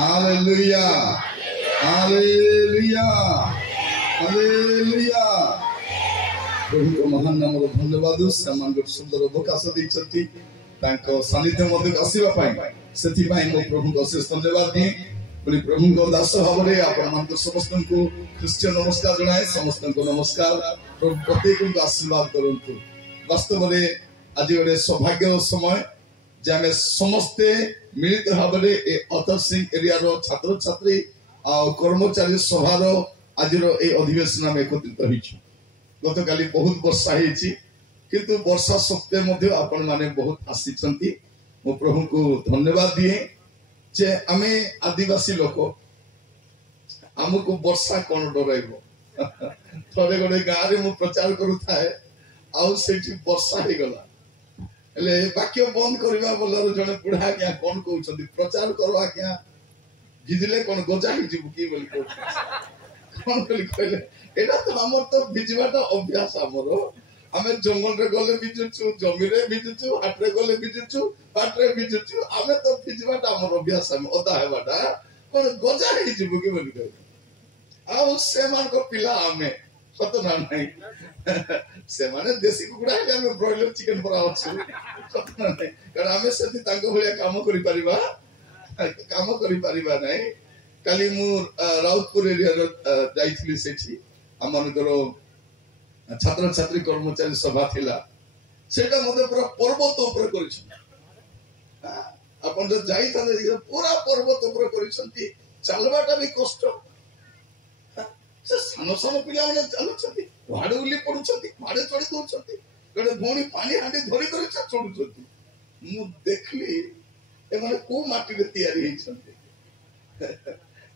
Hallelujah hallelujah hallelujah. प्रभु को महान नाम धन्यवाद सेमान सुंदर अवकाश देइछथि तांको सानिध्य मध्य आसीबा पाई सेति पाई मो प्रभु को अशेष धन्यवाद दिए। बोली प्रभु को दास भावरे आपण मान समस्त को ख्रिस्टियन नमस्कार जणाए समस्त को नमस्कार। प्रभु प्रत्येक को आशीर्वाद करंतु। वास्तव में आज गोटे सौभाग्य समय जे आमे समस्ते मिलित भावरे ए अतर सिंह एरिया रो छात्र छात्री आ कर्मचारी सभार आज ए अधिवेशन आम एकत्रित होइछु। गत काली बहुत वर्षा हेछि किंतु वर्षा सत्वे मध्य आपण माने बहुत आसीछंती। मो प्रभु को धन्यवाद दिए जे आमे आदिवासी लोक आमको वर्षा कौन डराइबो। थोड़े गोटे गाँव में मु प्रचार करूथाए आउ सेठी वर्षा हे गला हेले वाक्य बंद करबा बोलर जने बुढ़ा आज्ञा कौन कहउछंती प्रचार करो आज्ञा भिजले कौन गजा ही जीव की बोली कौन बोली कहले एटा तो हमर तो भिजबाटा अभ्यास हमर आमे जंगल रे गले भिजुछु जमी रे भिजुछु हाट रे गले भिजुछु बाट रे भिजुछु आमे तो भिजबाटा हमर अभ्यास हम ओदा हेबाटा कौन गजा ही जीव की बोली कहले आउ से मान को पिला आमे सत ना नहीं से माने देसी कुकुड़ा है हम ब्रॉयलर चिकन पर आछू सत ना नहीं कारण आमे सेति तांको भलिया काम करि परिबा नहीं। काली मु राउतपुर एरिया जाइथिली सेठी हमनकर छात्र छात्री कर्मचारी सभा थिला सेटा मते पूरा पर्वत ऊपर करिछ अपन जो जाई थाले पूरा पर्वत ऊपर करिसंती चलबाटा भी कष्ट से सानो सानो पिला माने चलुछंती भाड़े उली पडुछंती भाड़े चढ़ी दउछंती गडे भोणी पानी हांडी धरि करि चढ़ुछंती मु देखली ए माने को माटी रे तयारी हिछंती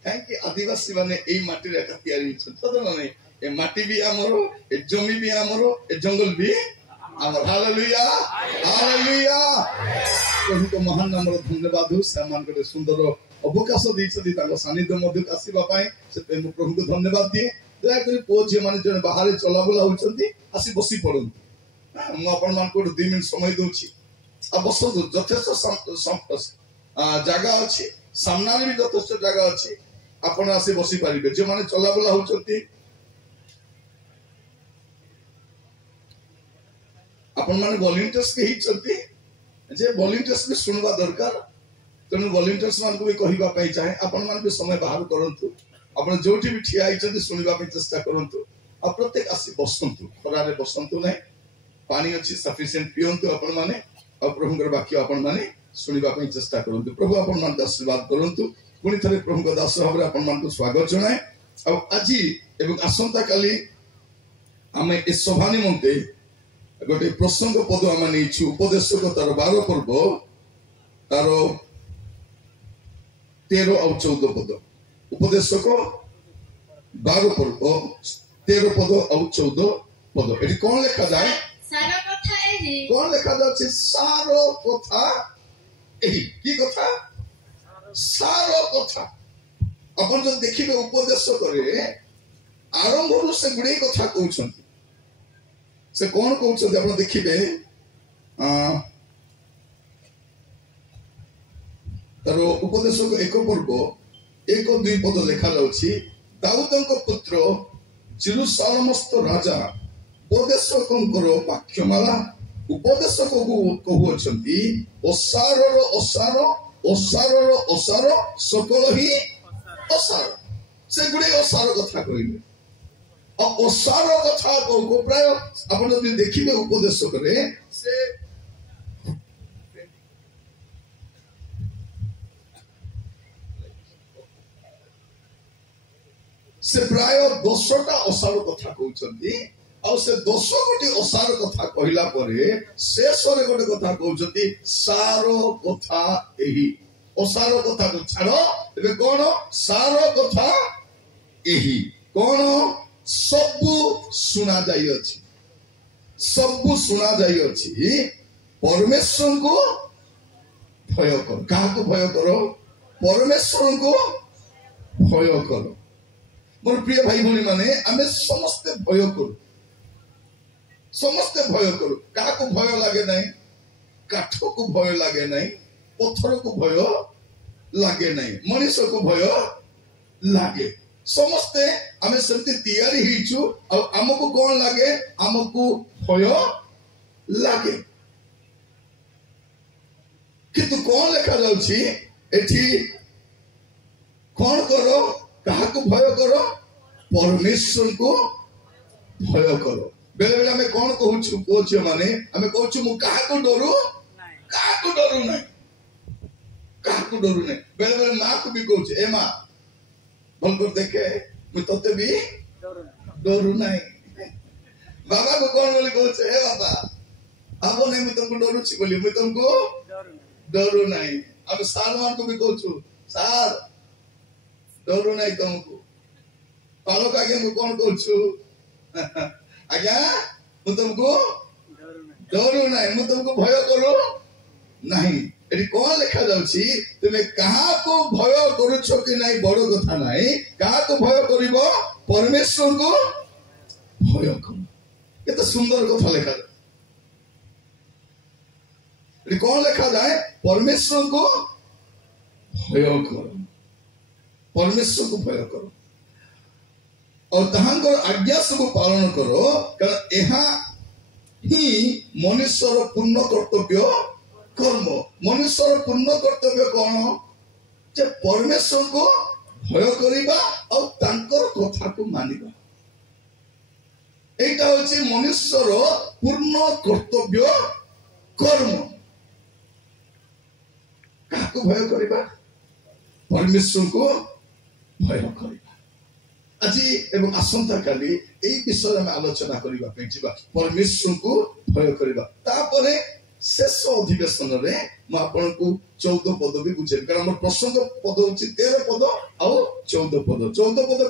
थैंक यू आदिवासी माने एई माटी रे का तयारी हिछंती तो ना नहीं ए माटी भी हमरो ए जमी भी हमरो ए जंगल भी हमर। Hallelujah hallelujah. प्रभु को महान नाम धन्यवाद हो सामान के सुंदर अवकाश दैछथि ताको सानिध्य मध्य आसीबा पाए से प्रभु को धन्यवाद दिए। दया करी पो जे माने जने बाहर चला बुला होचंती आसी बसी पड़ंती मु अपन मान को 2 मिनिट समय दोछि आ बसो यथेष्ट जागा अछि सामना रे भी यथेष्ट जागा अछि आपण आसी बसी पारिबे जे माने चला बुला होचंती आपण माने वॉलंटियर्स के हिचंती जे वॉलंटियर्स भी सुनवा दरकार तेणु वॉलंटियर्स मान को भी कहिबा पई चाहे आपण मान भी समय बाहर करंतु आपण जोठी भी ठिया आइछंती सुनिबा पई चेष्टा करंतु आ प्रत्येक आसी बसंतु खरारे बसंतु नै पानी अछि सफिशिएंट पियंतु आपण माने आ प्रभुकर वाक्य आपण माने सुनिबा पई चेष्टा करंतु। प्रभु आपण मान आशीर्वाद करंतु। पुनी थरे प्रभुकर दास भाबरे आपण मान को स्वागत जणाए आ आजि एवं आसंता काली आमे ए सभा निमंते गोटे प्रसंग पद आमे नेछु उपदेशक तार 12 पर्व तार 13 और 14 पद उपदेशक 12 पर्व 13 पद और 14 पद एटी कोन लिखा जाय सारा कथा एही कोन लिखा जाय सारो कथा एही की कथा सारो कथा अपन जो देखिबे उपदेश करे आरंभ रु से गुडे कथा कहउछंती से कौन कहउछंती आपण देखिबे तार उपदेशक 1 पर्व 1-2 पद लिखा जाउछि दाऊदक पुत्र जेरुसालेमस्थ राजा उपदेशकंकर वाक्यमाला उपदेशक को कहउछंती ओसारर ओसार ओसारर ओसार सकल ही ओसार से गुडे ओसार कथा कहिबे ओसार कथा को प्राय आपण जदि देखिबे उपदेशक रे से प्राय 10टा ओसार कथा कहउछंती आ से 10 गोटी ओसार कथा कहिला परे शेष रे गोटे कथा कहउछंती सारो कथा एही ओसार कथा को छाड़ो एबे कोन सारो कथा एही कोन सबु सुना जाई अछि परमेश्वर को भय कर का को भय करो परमेश्वर को भय करो। मोर प्रिय भाई भनी माने आमे समस्त भय करू का को भय लागे नहीं काठ को भय लागे नहीं पत्थर को भय लगे नहीं मनीष को भय लगे समस्ते आमे सेमती तैयारी हिचु आमको कौन लगे आमको भय लगे किंतु कौन लिखा जाउछि एठी कौन करो कहा को भय करो परमेश्वर को भय करो बेले बेले आमे कौन कहूछु कोछ माने आमे कहूछु मु कहा को डरू नहीं कहा को डरू नहीं बेले बेले मां को भी कहूछु ए मां भल कर देखे मु तते भी डरू नहीं बाबा को कौन बोली कहूछु ए बाबा आबो नहीं मु तुमको डरू छी बोली मु तुमको डरू नहीं अब सार मान को भी कहूछु सार डरू नहीं तुमको पालक आगे मु कौन कहूछु आज्ञा मु तुमको डरू नहीं मु तुमको भय करू नहीं एटी कौन लिखा जाउछि तुमे कहा को भय करूछो कि नहीं बड़ कथा नहीं कहा को भय करिवो परमेश्वर को भय करो केते सुंदर कथा लिखा जाए एटी कौन लिखा जाए परमेश्वर को भय करो परमेश्वर को भय करो और तहांकर आज्ञा सब पालन करो कारण एहा ही मनुष्यर पूर्ण कर्तव्य कर्म मनुष्यर पूर्ण कर्तव्य कौन जे परमेश्वर को भय करिबा और तांकर कथा को मानिबा एटा होची मनुष्यर पूर्ण कर्तव्य कर्म काको भय करिबा परमेश्वर को भय करिबा आज एवं आसंता काली एई विषय में आलोचना करिबा पे जिबा परमेश्वर को भय करिबा तापरे शेष अधिवेशन रे म आपन को 14 पद भी बुझे कारण हमर प्रसंग पद होची 13 पद आ 14 पद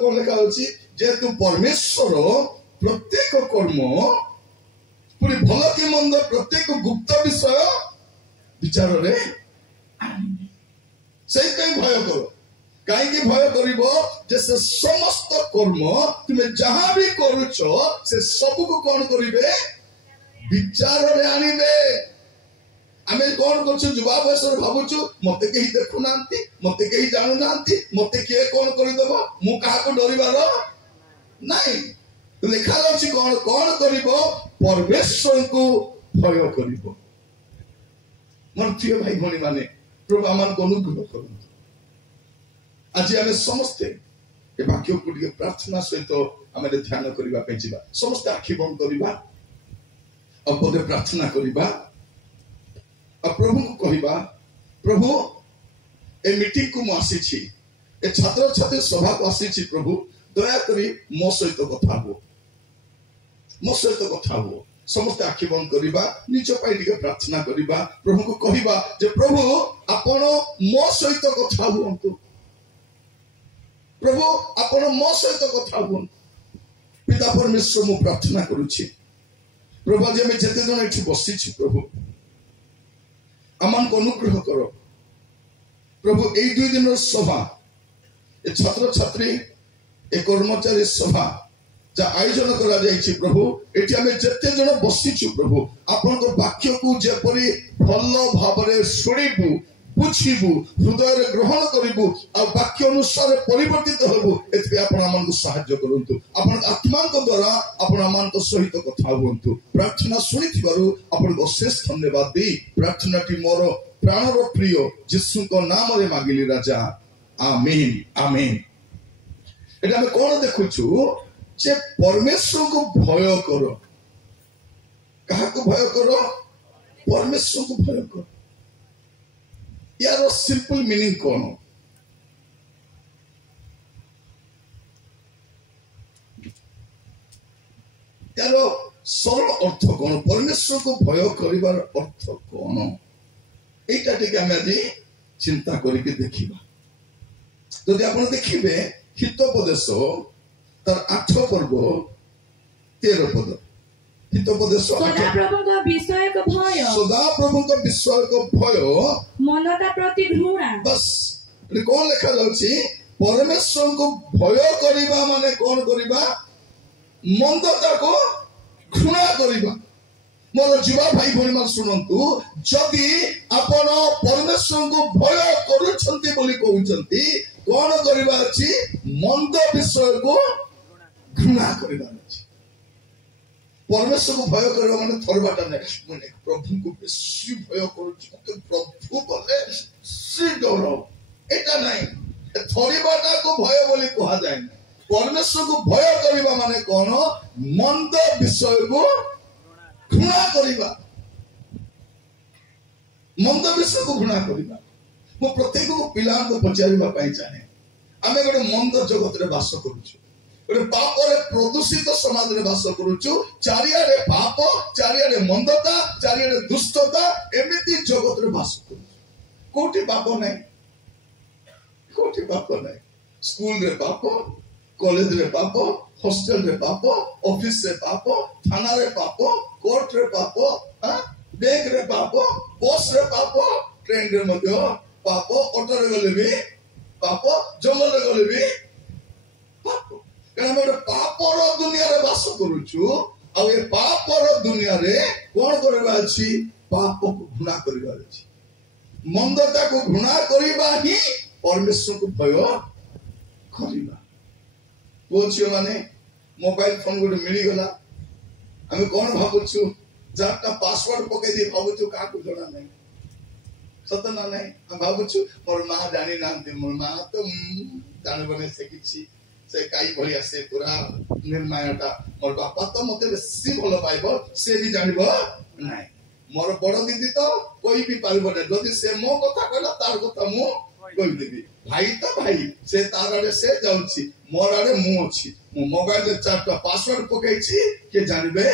कोन लेखा होची जे तू परमेश्वर प्रत्येक कर्म पूरी भलो कि मंद प्रत्येक गुप्त विषय विचार रे से कई भय करो कहीं भय करिवो जे से समस्त कर्म तुमे जहां भी करूछो से सब को कौन करिवे विचार रे आनिबे आमे कौन करछु जुवा बयस रे भाबुछु मते केही देखु नांती मते केही जानु नांती मते के कौन करि देबो मु काहा को डरिबार नाही लिखा अछि कौन कौन करिवो परमेश्वर को भय करिवो मन प्रिय भाई भणी माने प्रभु आमान को अनुग्रह करु आज आमे समस्ते ए वाक्य को दिके प्रार्थना सहित आमे ध्यान करिबा पे जिबा समस्त आखि बंद करिबा और पदे प्रार्थना करिबा और प्रभु को कहिबा प्रभु ए मीटिंग को मु आसी छी ए छात्र छात्री सभा को आसी छी प्रभु दया करी मो सहित कथा हो समस्त आखि बंद करिबा निज पाई दिके प्रार्थना करिबा प्रभु को कहिबा जे प्रभु आपण मो सहित कथा हुंतु प्रभु आपण मो सहित कथा हुन पिता परमेश्वर मु प्रार्थना करूछि प्रभु जे में जते जन एठी बसी छी प्रभु अमन को अनुग्रह करो प्रभु ए 2 दिन सभा ए छात्र छात्री ए कर्मचारी सभा जा आयोजन करा जायछि प्रभु एठी हमें जते जन बसी छी प्रभु आपण को वाक्य को जे परि भलो भाबरे सुनिबु बुझिबु हृदय रे ग्रहण करिबु आ वाक्य अनुसार परिवर्तित होबु एथि आपण मन को सहाय्य करंतु आपण आत्मा को द्वारा आपण मन को सहित कथा होंतु प्रार्थना सुनि थिबारु आपण को शेष धन्यवाद दे प्रार्थना टी मोर प्राण रो प्रिय यीशु को नाम रे मागिली राजा आमीन आमीन एटा हम कोन देखुछु जे परमेश्वर को भय करो कहा को भय करो परमेश्वर को भय करो यार सिंपल मीनिंग कौन यार सरल अर्थ कौन परमेश्वर को भय करिवार अर्थ कौन एटा टिके हम आज चिंता करके देखिबा जदि आपण देखिबे हितोपदेश तार 8 पर्व 13 पद हितोपदेश सदा प्रभुଙ୍କ विषयक भय मनता प्रति घृणा बस कौन लिखा जाउछि परमेश्वर को भय करिबा माने कौन करिबा मंदता को घृणा करिबा मोर जुवा भाई भौणी मान शुणु जदि आपण परमेश्वर को भय करुछंती बोली कहउछंती कोन करबा अछि मंद विषय को घृणा करबा अछि परमेश्वर को भय करबा माने थरबाटा नै माने प्रभु को बेसी भय करूछि मते प्रभु बोले श्री गौरव एटा नै थरबाटा को भय बोली कहा जाय परमेश्वर को भय करबा माने कोन मंद विषय को घृणा करिबा मंद विषय को घृणा करिबा मो प्रत्येक को पिला को पचारिबा पई चाहे आमे गोटे मंद जगत रे वास करूछु गोटे पाप रे प्रदूषित समाज रे वास करूछु चारिया रे पाप चारिया रे मंदता चारिया रे दुष्टता एमिति जगत रे वास करूछु कोठी पाप नै स्कूल रे पाप कॉलेज रे पाप हॉस्टल रे पाप ऑफिस रे पाप थाना रे पाप कोर्ट रे पाप बैंक रे पाप बस रे पाप ट्रेन रे मध्य पाप ऑटो रे गले भी पाप जंगल रे गले भी पाप कारण हम पाप रो दुनिया रे वास करूछु आ ए पाप रो दुनिया रे कोन करबा अछि पाप को घृणा करबा अछि मंदता को घृणा करबा ही परमेश्वर को भय करबा पुओ माने मोबाइल फोन गोटे मिली गला आमे कोन भाबुछु जाटा पासवर्ड पके दे भाबुछु का को जणा नै सत ना नै हम भाबुछु मोर मां जानि नांती मोर मां तो जानबने से किछि से काई भलिया से पूरा निर्मायटा मोर बापा तो मते बेसी भलो पाइबो से भी जानिबो नै मोर बड़ दीदी तो कोई भी पाइबो नै जदि से मो कथा कहला तार कथा मो कहि देबी भाई तो भाई से तार आड़े से जाउछि मोर आड़े मु अछि मो मोबाइल रे चारटा पासवर्ड पकै छी के जानिबे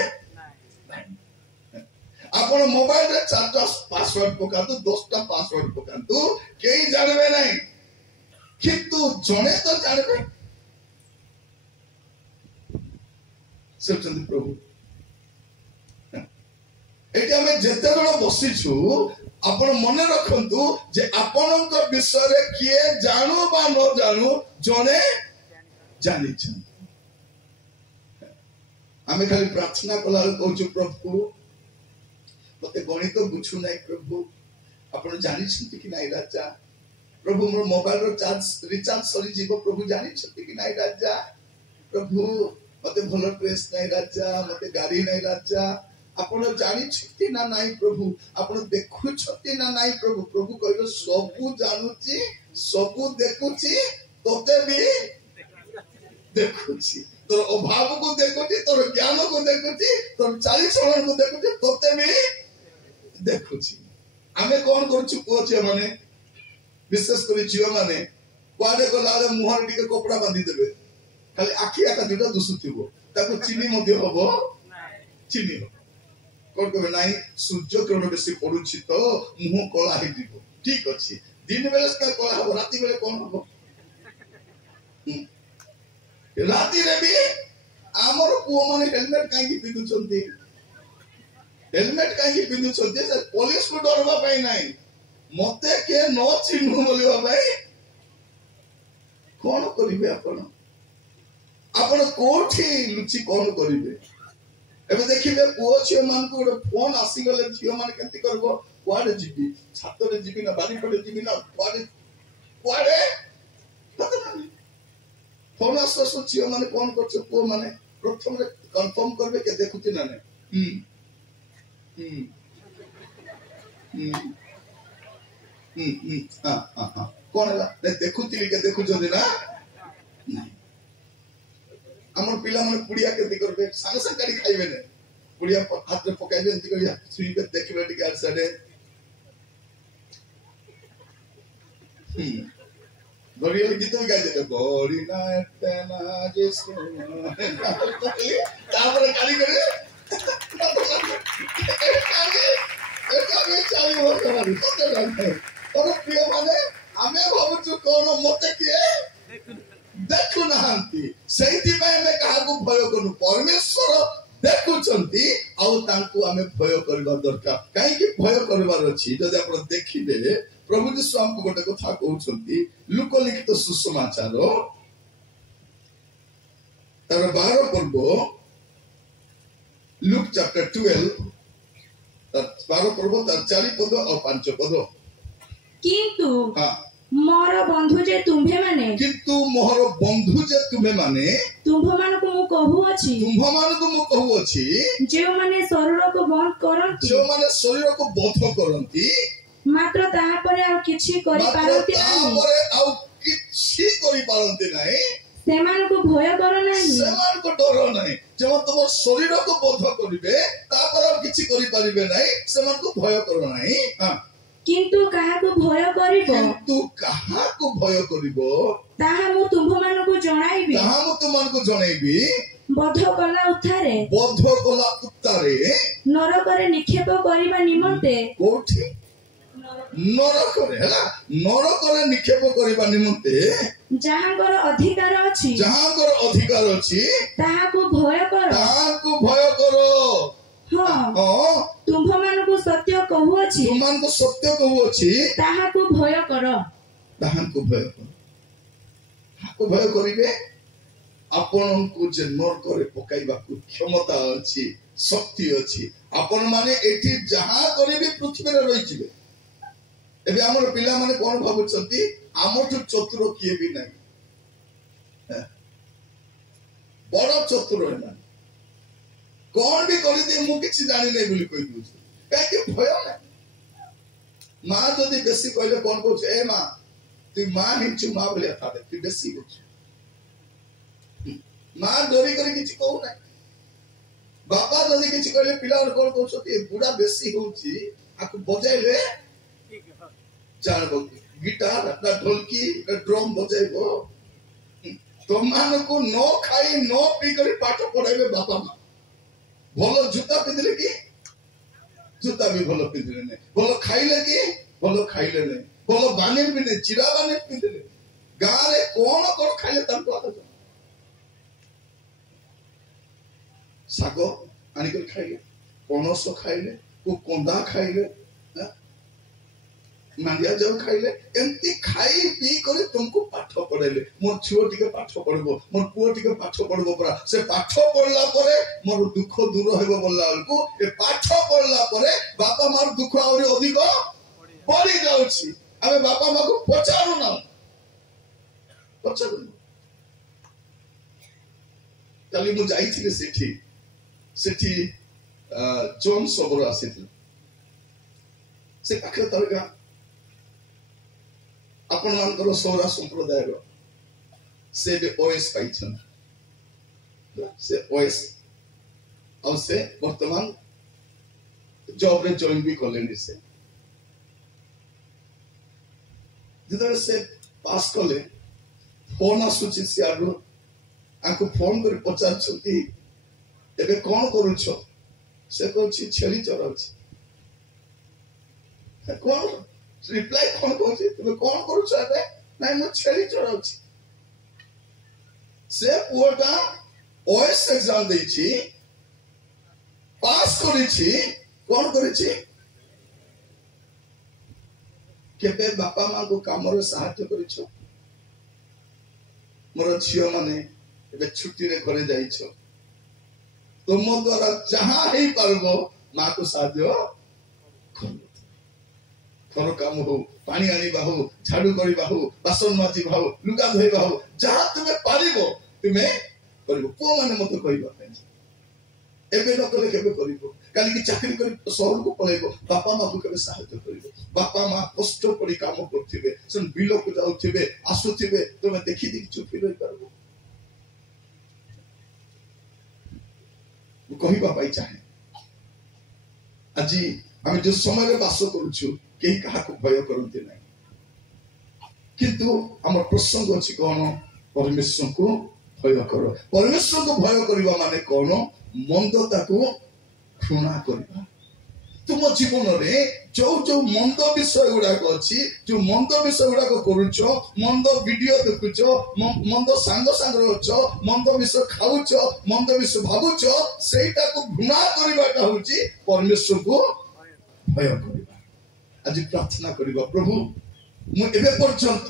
आपण मोबाइल रे चारटा पासवर्ड पकातु 10टा पासवर्ड पकातु केई जानिबे नै किंतु जणे तो जानिबे सेचंदी प्रभु एटी हमें जेते जण बसिछु आपण मने रखंतु जे आपनक विषय रे किए जानू बा न जानू जने जानि छ हमें खाली प्रार्थना कला कहू प्रभु मते गणित बुझु नै प्रभु आपण जानि छथि कि नै राजा प्रभु मोर मोबाइल रो चार्ज रिचार्ज सरी जीव प्रभु जानि छथि कि नै राजा प्रभु मते भलो ड्रेस नै राजा मते गाड़ी नै राजा आपण जानि छथि ना नै प्रभु आपण देखु छथि ना नै प्रभु प्रभु कहबो सबु जानुची सबु देखुची तोते भी देखुची तोर अभाव को देखुची तोर ज्ञान को देखुची तोर चाली चलन को देखुची तोते भी देखुची आमे कोन करछु कोचे माने विशेष कर जियो माने कुआडे गलाले मुहर टिके कपड़ा बांधी देबे खाली आखी आका दुटा दुसुथिबो ताको चिनी मध्ये हबो चिनी हो कोन कहबे नाही सूर्य किरण बेसी पडुछि तो मुह कला हे दिबो ठीक अछि दिन बेले का कला हबो राती बेले कोन हबो राती रे भी हमर पुओ माने हेलमेट काई पिंदु छथि हेलमेट काई पिंदु छथि से पुलिस को डरबा पई नाही मते के न चिन्हु बोलिबा भाई कोन करिवे आपण आपण कोठी लुचि कोन करिवे एबे देखिबे पुओ छियो मान को फोन आसी गले छियो मान केंति करबो कुआडे जिबी छात रे जिबी ना बारी पड़े जिबी ना कुआडे कुआडे पता नहीं फोन आसस छियो माने कोन करछ पुओ माने प्रथम रे कंफर्म करबे के देखुति ना नै हां कोन हला ने देखुति के देखु जदि ना नहीं हमर पिला माने पुड़िया के करबे संग संग करी खाइबे ने पुड़िया हाथ में पकाइबे एंति करिया सुइबे देखबे टिके आर साडे गड़िया गीत भी गाइ देते गड़ी ना तना जेसु तापर काली करे चाली वर्ष मारी सते जानते और प्रिय माने हमें भाबुछु कोन मते किए देखु नाहंती सेति में मैं कहा को भय करू परमेश्वर देखुचंती आउ तांको हमें भय करबा दरकार काहे कि भय करबार अछि जदि आपण देखिबे प्रभु जी स्वामी को गोटे कथा कहउचंती लूक लिखित सुसमाचार तार 12 पर्व लूक चैप्टर 12 ତାର 12 ପର୍ବ ତାର 4 ପଦ ଆଉ 5 ପଦ। କିନ୍ତୁ ହଁ ମୋର ବନ୍ଧୁ ଯେ ତୁମ୍ଭେ ମାନେ କିନ୍ତୁ ମୋର ବନ୍ଧୁ ଯେ ତୁମେ ମାନେ ତୁମ୍ଭମାନଙ୍କୁ ମୁଁ କହୁଅଛି ତୁମ୍ଭମାନଙ୍କୁ ମୁଁ କହୁଅଛି ଯେଉଁମାନେ ଶରୀରକୁ ବନ୍ଦ କରନ୍ତି ଯେଉଁମାନେ ଶରୀରକୁ ବଧ କରନ୍ତି ମାତ୍ର ତାହାପରେ ଆଉ କିଛି ମାତ୍ର କରିପାରନ୍ତି ନାହିଁ ତାପରେ ଆଉ କିଛି କରିପାରନ୍ତି ନାହିଁ ସେମାନଙ୍କୁ ଭୟ କର ନାହିଁ। ସେମାନଙ୍କୁ ଡର ନାହିଁ। ଯେମାନେ ତୁମ ଶରୀରକୁ ବଧ କରିବେ ତାପରେ ଆଉ କିଛି କରିପାରିବେ ନାହିଁ ସେମାନଙ୍କୁ ଭୟ କର ନାହିଁ। କିନ୍ତୁ କାହାକୁ ଭୟ କରିବ କିନ୍ତୁ କାହାକୁ ଭୟ କରିବ ତାହା ମୁଁ ତୁମ୍ଭମାନଙ୍କୁ ଜଣାଇବି। ତାହା ମୁଁ ତୁମମାନଙ୍କୁ ଜଣେଇବି। ବଧ କଲା ଉତ୍ଥାରେ ବଧ କଲା ଉତ୍ତାରେ ନରକରେ ନିକ୍ଷେପ କରିବା ନିମନ୍ତେ କୋଉଠି ନରକରେ ହେଲା ନରକରେ ନିକ୍ଷେପ କରିବା ନିମନ୍ତେ ଯାହାଙ୍କର ଅଧିକାର ଅଛି ଯାହାଙ୍କର ଅଧିକାର ଅଛି ତାହାକୁ ଭୟ କର। ତାହାକୁ ଭୟ କର। ହଁ ତୁମ୍ଭମାନଙ୍କୁ ସତ୍ୟ କହୁଅଛି ତୁମମାନଙ୍କୁ ସତ୍ୟ କହୁଅଛି ତାହାକୁ ଭୟ କର। ତାହାକୁ ଭୟ କର। ତାହାକୁ ଭୟ କରିବେ ଆପଣଙ୍କୁ ଯେ ନରକରେ ପକାଇବାକୁ କ୍ଷମତା ଅଛି ଶକ୍ତି ଅଛି। ଆପଣ ମାନେ ଏଠି ଯାହା କରିବେ ପୃଥିବୀରେ ରହିଯିବେ। ଏବେ ଆମର ପିଲାମାନେ କଣ ଭାବୁଛନ୍ତି ଆମଠୁ ଚତୁର କିଏ ବି ନାହିଁ ବଡ ଚତୁର ଏମାନେ କଣ ବି କରିଦିଏ ମୁଁ କିଛି ଜାଣିନି ବୋଲି କହିଦଉଛି କାହିଁକି ଭୟ ନାହିଁ। ମା ଯଦି ବେଶୀ କହିଲେ କଣ କହୁଛୁ ଏ ମା তুই মা ହେଇଛୁ ମା ଭଳିଆ ଥା ତୁ ବେଶୀ କରୁଛୁ। ମା ଡରି କରି କିଛି କହୁନାହିଁ। ବାପା ଯଦି କିଛି କହିଲେ ପିଲାମାନେ କଣ କହୁଛନ୍ତି ବୁଢା ବେଶୀ ହଉଛି ଆକୁ ବଜାଇଲେ ଜାଣିବ ଗିଟାର ନା ଢୋଲକି ନା ଡ୍ରମ୍ ବଜାଇବ। ତମାନଙ୍କୁ ନ ଖାଇ ନ ପିଇ କରି ପାଠ ପଢାଇବେ ବାପା ମା। ଭଲ ଜୁତା ପିନ୍ଧିଲେ କି ଜୁତା ବି ଭଲ ପିନ୍ଧିଲେ ନାହିଁ। ଭଲ ଖାଇଲେ କି ଭଲ ଖାଇଲେ ନାହିଁ। ଭଲ ବାନି ପିନ୍ଧେ ଚିରା ବାନି ପିନ୍ଧିଲେ ଗାଁରେ କଣ କଣ ଖାଇଲେ ତାଙ୍କୁ ଆଗ ଶାଗ ଆଣିକରି ଖାଇଲେ ପଣସ ଖାଇଲେ କୋଉ କନ୍ଦା ଖାଇଲେ ମାଣ୍ଡିଆ ଯାଉ ଖାଇଲେ ଏମିତି ଖାଇ ପିଇ କରି ତୁମକୁ ପାଠ ପଢେଇଲେ। ମୋ ଝିଅ ଟିକେ ପାଠ ପଢିବ ମୋର ପୁଅ ଟିକେ ପାଠ ପଢିବ ପରା ସେ ପାଠ ପଢିଲା ପରେ ମୋର ଦୁଃଖ ଦୂର ହେବ ବୋଲିଲା ବେଳକୁ ଏ ପାଠ ପଢିଲା ପରେ ବାପା ମାର ଦୁଃଖ ଆହୁରି ଅଧିକ ବଢି ଯାଉଛି। ଆମେ ବାପା ମାକୁ ପଚାରୁନା ପଚାରୁନୁ। କାଲି ମୁଁ ଯାଇଥିଲି ସେଠି ଜୋନ୍ ସବର ଆସିଥିଲେ ସେ ପାଖରେ ତାର ଗାଁ ଆପଣ ମାନଙ୍କର ସୌରା ସମ୍ପ୍ରଦାୟର ସେ ଏବେ ଓଏସ୍ ପାଇଛନ୍ତି। ସେ ଓଏସ୍ ଆଉ ସେ ବର୍ତ୍ତମାନ ଜବରେ ଜଏନ୍ ବି କଲେଣି। ସେ ଯେତେବେଳେ ସେ ପାସ୍ କଲେ ଫୋନ ଆସୁଛି ସିଆଡୁ ଆଙ୍କୁ ଫୋନ କରି ପଚାରୁଛନ୍ତି ଏବେ କଣ କରୁଛ ସେ କହୁଛି ଛେଳି ଚରାଉଛି। କଣ ରିପ୍ଲାଏ କଣ କହୁଛି ତୁମେ କଣ କରୁଛ ଏବେ ନାଇଁ ମୁଁ ଛେଳି ଚରାଉଛି। ସେ ପୁଅଟା ଓଏସ୍ ଏକ୍ସାମ ଦେଇଛି ପାସ୍ କରିଛି କଣ କରିଛି କେବେ ବାପା ମାଙ୍କୁ କାମରେ ସାହାଯ୍ୟ କରିଛ? ମୋର ଝିଅ ମାନେ ଏବେ ଛୁଟିରେ ଘରେ ଯାଇଛ ତୁମ ଦ୍ୱାରା ଯାହା ହେଇପାରିବ ମାକୁ ସାହାଯ୍ୟ କର। ଘର କାମ ହଉ ପାଣି ଆଣିବା ହଉ ଝାଡୁ କରିବା ହଉ ବାସନ ମାଜିବା ହଉ ଲୁଗା ଧୋଇବା ହଉ ଯାହା ତୁମେ ପାରିବ ତୁମେ କରିବ। ପୁଅ ମାନେ ମତେ କହିବା ପାଇଁ ଏବେ ନ କଲେ କେବେ କରିବ? କାଲିକି ଚାକିରି କରି ସହରକୁ ପଳେଇବ ବାପା ମାକୁ କେବେ ସାହାଯ୍ୟ କରିବ? ବାପା ମା କଷ୍ଟ କରି କାମ କରୁଥିବେ ସେମାନେ ବିଲକୁ ଯାଉଥିବେ ଆସୁଥିବେ ତୁମେ ଦେଖି ଦେଖି ଚୁପି ରହିପାରିବ? କହିବା ପାଇଁ ଚାହେଁ ଆଜି ଆମେ ଯୋଉ ସମୟରେ ବାସ କରୁଛୁ କେହି କାହାକୁ ଭୟ କରନ୍ତି ନାହିଁ। କିନ୍ତୁ ଆମର ପ୍ରସଙ୍ଗ ଅଛି କଣ ପରମେଶ୍ୱରଙ୍କୁ ଭୟ କର। ପରମେଶ୍ୱରଙ୍କୁ ଭୟ କରିବା ମାନେ କଣ ମନ୍ଦତାକୁ ଘୃଣା କରିବା। ତୁମ ଜୀବନରେ ଯୋଉ ଯୋଉ ମନ୍ଦ ବିଷୟ ଗୁଡାକ ଅଛି ଯୋଉ ମନ୍ଦ ବିଷୟ ଗୁଡାକ କରୁଛ ମନ୍ଦ ଭିଡିଓ ଦେଖୁଛ ମନ୍ଦ ସାଙ୍ଗ ସାଙ୍ଗରେ ଅଛ ମନ୍ଦ ବିଷୟ ଖାଉଛ ମନ୍ଦ ବିଷୟ ଭାବୁଛ ସେଇଟାକୁ ଘୃଣା କରିବାଟା ହଉଛି ପରମେଶ୍ୱରକୁ ଭୟ କରିବା। ଆଜି ପ୍ରାର୍ଥନା କରିବା ପ୍ରଭୁ ମୁଁ ଏବେ ପର୍ଯ୍ୟନ୍ତ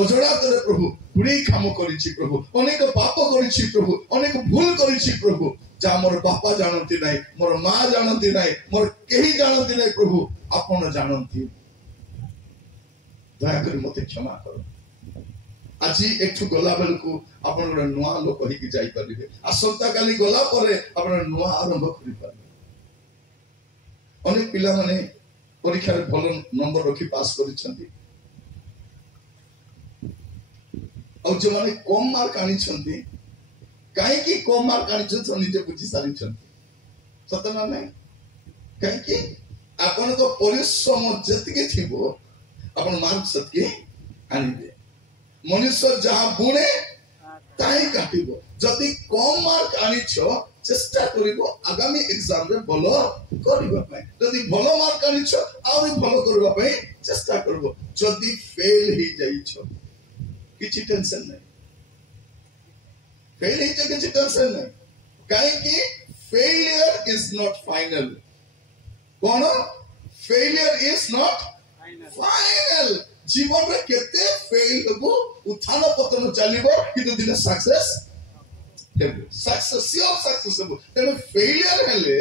ଅଜଣାତରେ ପ୍ରଭୁ ଗୁଡେଇ କାମ କରିଛି ପ୍ରଭୁ ଅନେକ ପାପ କରିଛି ପ୍ରଭୁ ଅନେକ ଭୁଲ କରିଛି ପ୍ରଭୁ जहाँ मोर बापा जानती नहीं, मोर माँ जानती नहीं, मोर कहीं जानती नहीं प्रभु आपण जानती। दयाकर मत क्षमा कर। आज एक गला बेल को आप नुआ लोक होपारे आसंता काली गला नुआ आरंभ कर। अनेक पिला माने परीक्षा भल नंबर रखी पास कर जो माने कम मार्क आनी कहीं कम मार्क आनी निजे बुझी सारी सत ना ना कहीं आपण तो परिश्रम जितकी थी आप मार्क सेतकी आनिबे। मनुष्य जहाँ बुणे ताही काटिबो। जदि कम मार्क आनी चेष्टा करिबो आगामी एग्जाम रे भलो करिबा पई। जदि भलो मार्क आनी आउरी भलो करबा पई चेष्टा करबो। जदि फेल ही जाई किछि टेंशन नहीं। फेल ही किछि टेंशन नहीं काहे कि failure is not final. Cone failure is not final. जीवन रे केते फेल हबो उत्थान पतन चलिबो किंतु दिन सक्सेस हेबो। सक्सेस सियोर सक्सेस हेबो। तेन फेलियर हेले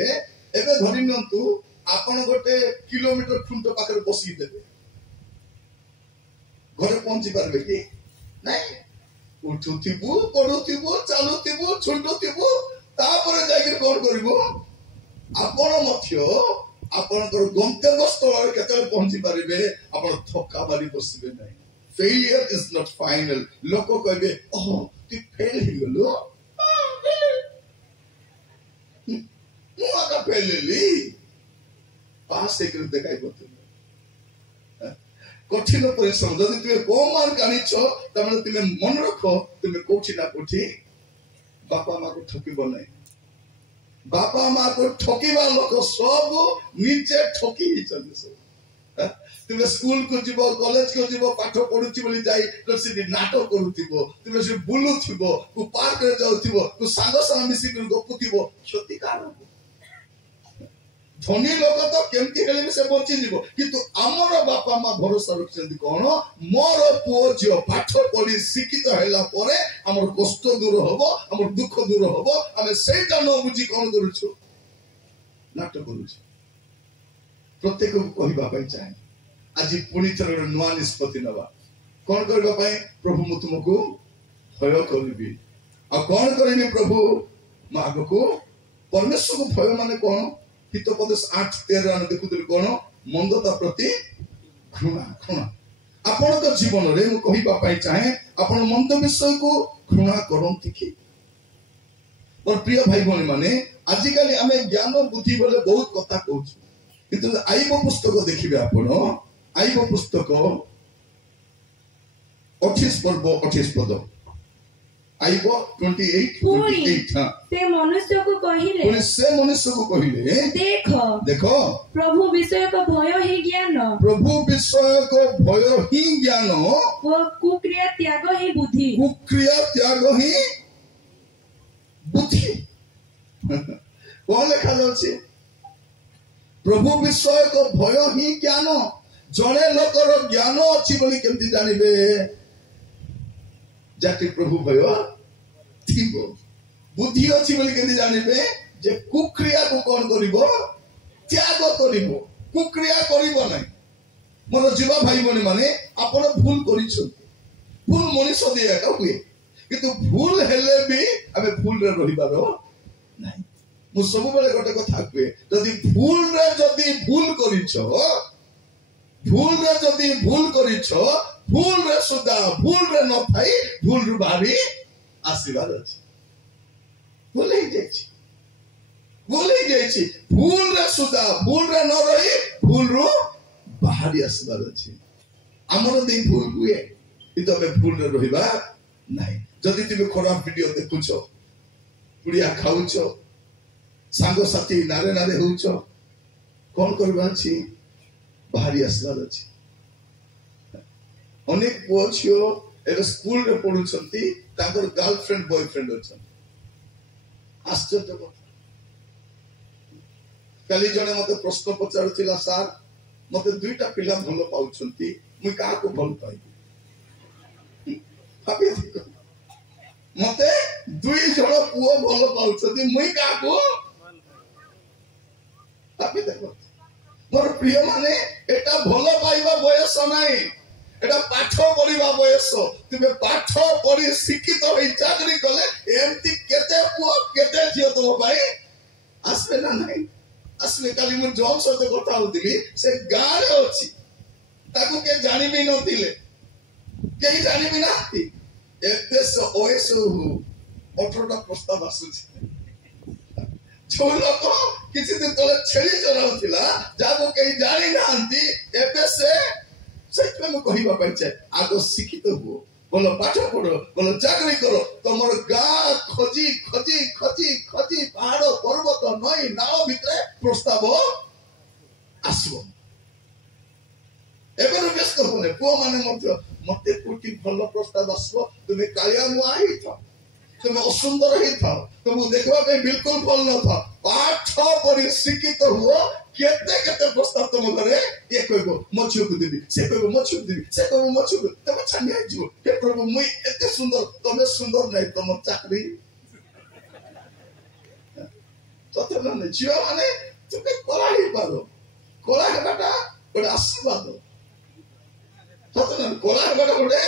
एबे धरि नंतु आपण गोटे किलोमीटर खुंट पाखरे बसी देबे घरे पहुंची पारबे कि नहीं। उठुथिबु पडुथिबु चालुथिबु छुंटुथिबु तापर जागिर कोन करबो आपण मध्य आपनकर गंतव्य स्थल केतले पहुंची पारिबे आपण थका बारी बसिबे नै। Failure is not final. लोक कहबे ओह तू फेल ही गेलो मु आका फेल लेली पास एक देखाई पते कठिन परिश्रम जदि तुमे कम मार्क आनिछ तमे तुमे मन रखो तुमे कोठी ना कोठी बापा मां को ठकिबो नै। बापा माँ को ठकिबा लोक सब निजे ठकी ही सब। तुमे स्कूल को जीव कॉलेज को जीव पाठ पढुची बोली जाई तो से नाटक करूथिबो। तुमे से बुलुथिबो तू पार्क रे जाउथिबो तू सांग संग मिसी कर गपुथिबो क्षतिकार हो। धनी लोक तो केमती हेले से बची जीवो किंतु हमर बापा माँ भरोसा रखछन्ती कोन मोर पुओ जियो पाठ पढी शिक्षित हैला परे हमर कष्ट दूर होबो हमर दुख दूर होबो। हमें सेटा न बुझी कोन करूछु नाटक करूछु। प्रत्येक को कहबा पई चाहे आज पुनी थर नुआ निष्पत्ति नबा कोन करबा पई प्रभु मु तुमको भय करबी आ कोन करबी प्रभु मागो को परमेश्वर को भय माने कोन हितोपदेश 8:13 देखुदिल कोन मंदता प्रति घृणा। घृणा आपण तो जीवन रे मु कहबा पई चाहे आपण मंद विषय को घृणा करंती कि। और प्रिय भाई भणी माने आजिकाली आमे ज्ञान बुद्धि बोले बहुत कथा कहूछु किंतु आईब पुस्तक देखिबे आपण आईब पुस्तक 28 पर्व 28 पद आईब 28 हां से मनुष्य को कहिले देखो प्रभु विषय को भय ही ज्ञान वो कुक्रिया त्याग ही बुद्धि कौन लिखा जाउछि प्रभु विषय को भय ही ज्ञान। जड़े लोकर ज्ञान अच्छी बोली केमती जानिबे जाति प्रभु भय थिबो। बुद्धि अच्छी बोली केमती जानिबे जे कुक्रिया को कौन करिवो त्याग करिवो कुक्रिया करिवो नै। मोर जीवा भाई बने माने आपण भूल करिछु भूल मनुष्य दिया का हुए किंतु भूल हेले भी आमे भूल रे रहिबारो नै। मु सब बेले गोटे कथा कुए जदि भूल रे जदि भूल करिछो भूल रे सुदा भूल रे न थाई भूल रु बारी आशीर्वाद अछि। भूल ही जाइछि भूल रे सुदा भूल रे न रही भूल रु बाहरी आशीर्वाद अछि। हमर दे भूल हुए किंतु हमें भूल रे रहिबा नाही। जदि तुम खराब वीडियो देखुछ पुड़िया खाऊछ सांग साथी नारे नारे होउछ कौन करबा अछि बाहरी आशीर्वाद अछि। अनेक पुओ छियो एबे स्कूल रे पढुछंती ताकर गर्लफ्रेंड बॉयफ्रेंड अछि। आश्चर्य कथा। काली जने मते प्रश्न पचारुथिला सर मते दुईटा पिला भलो पाउछंती मुई का को भल पाइबी। भाबी मते दुई जण पुओ भल पाउछथि मुई काको भाबी देखो मोर प्रिय माने एटा भल पाइबा बयस नाही एटा पाठ पढ़िबा बयस तुमे पाठ पढ़ी शिक्षित होई चाकरी कले एमती केते पुओ केते झियो तुम भाई आसबे ना नाही आसबे काली मु जॉब सते कथा होतिली से गारे अछि ताकू के जानि भी नथिले केही जानि भी नाथि एते से ओएस 18टा प्रस्ताव आसुछि जो लोक किसी दिन तले छेड़ी चराउथिला जाको केही जानि नांती एते से सच में कहिबा पाइछे आगो शिक्षित हो बोलो पाठ पढ़ो बोलो चाकरी करो तमर गाँ खोजी खोजी खोजी खोजी पहाड़ पर्वत नई नाव भितरे प्रस्ताव आसबो एबेर व्यस्त होने पुओ माने मध्य मते कोटी भल प्रस्ताव आसबो तुमे कालिया मु आही था तुमे असुंदर ही था तुम देखबा पे बिल्कुल भल न था पाठ पढ़ी शिक्षित हो केते केते प्रस्ताव तुम घरे ये कहबो मछु को देबी से कहबो मछु को देबी से कहबो मछु को तमे छानिया जिवो हे प्रभु मुई एते सुंदर तमे सुंदर नै तम चाकरी तते न जियो माने तुमे कोला ही पारो कोला हेबाटा गोटे आशीर्वाद तते न कोला हेबाटा गोटे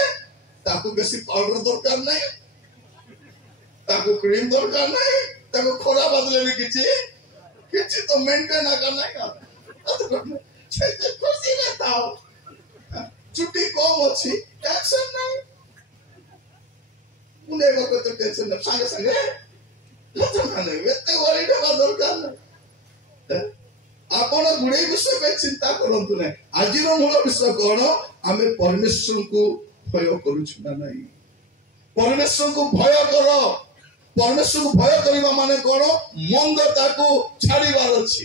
ताकू बेसी पाउडर दरकार नै ताकू क्रीम दरकार नै ताकू खोरा बदले भी किछि तो मेंटेन करना है तो छेते खुशी रहता हो छुट्टी कम अछि टेंशन नहीं उन्हें को तो टेंशन न संगे संगे लजन नहीं एते वरी देबा दरकार नहीं आपण गुडे विषय पे चिंता करंतु नै आजिरो मूल विषय कोन आमे परमेश्वर को भय करूछु ना नहीं परमेश्वर को भय करो परमेश्वर को भय करबा माने कोन मंदता को छाड़ीबार अछि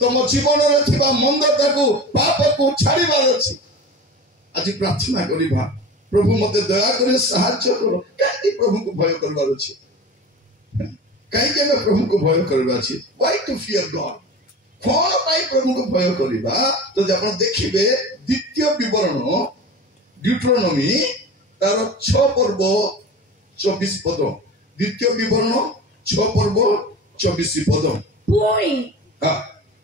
तम जीवन रे थिबा मंदता को पाप को छाड़ीबार अछि आज प्रार्थना करिबा प्रभु मते दया करे सहायता करो काहे प्रभु को भय करबार अछि काहे के मैं प्रभु को भय करबा अछि व्हाई टू फियर गॉड कोन पाई प्रभु को भय करबा तो जे आपण देखिबे द्वितीय विवरण ड्यूटेरोनॉमी तार 6 पर्व 24 पद द्वितीय विवरण 6 पर्व 24 पद पुणी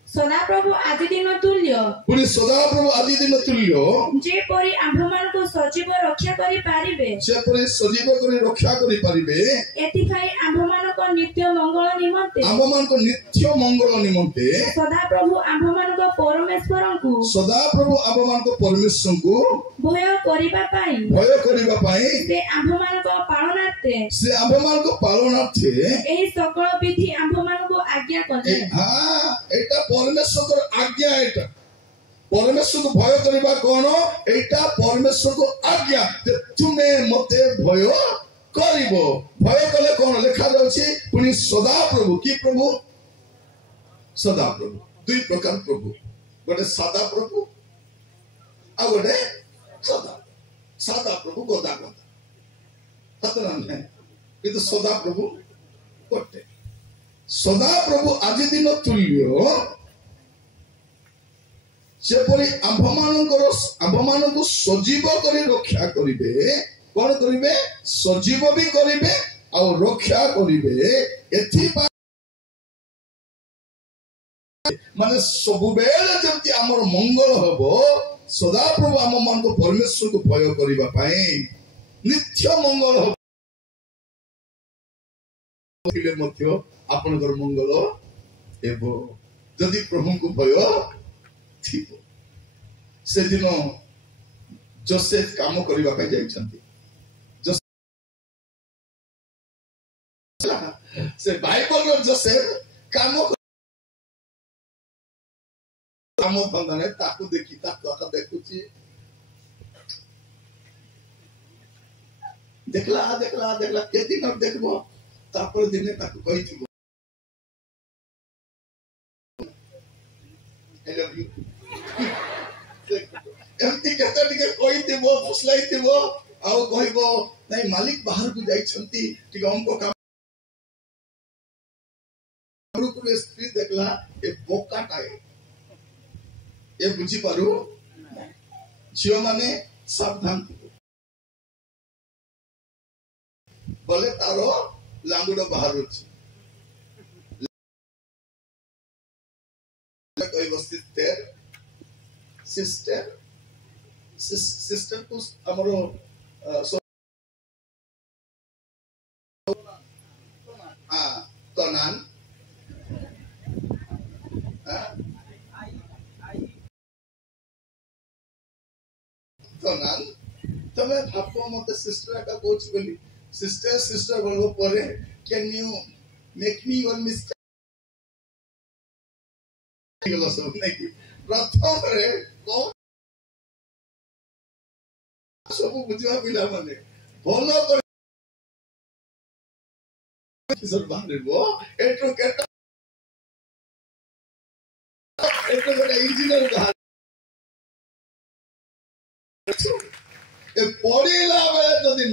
सदा प्रभु आदि दिन तुल्य पुणी सदा प्रभु आदि दिन तुल्य जे परि आम्भ मान को सजीव रक्षा करि पारिबे से परि सजीव करि रक्षा करि पारिबे एति भाई आम्भ मान को नित्य मंगल निमंते आम्भ मान को नित्य मंगल निमंते सदा प्रभु आम्भ मान को परमेश्वर को सदा प्रभु आम्भ मान को परमेश्वर को भय करिबा पाई से आम्भ मान को पालनार्थे एही सकल विधि आम्भ मान को आज्ञा करले हां एटा परमेश्वर आज्ञा एटा परमेश्वर को भय करबा कोन एटा परमेश्वर को आज्ञा जे तुमे मते भय करिवो भय कले कोन लिखा जाउछि पुनी सदा प्रभु की प्रभु सदा प्रभु दुई प्रकार प्रभु गोटे सदा प्रभु आ गोटे सदा प्रभु गोदा ततना नै ये तो सदा प्रभु गोटे सदा प्रभु आदि दिन तुल्य सेपरि आम्भमान को सजीव करी रक्षा करिवे कोन करिवे सजीव भी करिवे आ रक्षा करिवे एथि माने सब बेले जेमति हमर मंगल हबो सदा प्रभु आम मन को परमेश्वर को भय करिबा पई नित्य मंगल हबो किले मध्य आपनकर मंगल हेबो जदि प्रभु को भय थिबो से दिन जोसेफ काम करिबा पई जाइछंती से बाइबल रो जोसेफ काम बंधने ताकू देखी ताकू देखुची देखला केती न देखबो तापर दिने ताकू कहिथिबो आई लव यू एमती केते टिके कहिथिबो फसलाइथिबो आउ कहिबो नै मालिक बाहर को जाइछंती टिके हमको काम को स्त्री देखला ए बोकाटाए ये बुझी पारू झियो माने सावधान बोले तारो ଲାଙ୍ଗୁଡ ବାହାରୁଛି କହିବ ସିଷ୍ଟର କୁ ଆମର ତନାନ ତନାନ ତମେ ଭାବ ମତେ ସିଷ୍ଟର ଏକା କହୁଛି ବୋଲି ସିଷ୍ଟର ବୋଲବ ପରେ can you make me one mistake ସବୁ ନାଇଁ ପ୍ରଥମରେ ସବୁ ବୁଝିବା ପିଲାମାନେ ଭଲ କରି ବାହାରିବ ଏଠୁ କେତେ ଏଠୁ ଗୋଟେ ଇଞ୍ଜିନିୟର ବାହାର ପଢିଲା ବେଳେ ଯଦି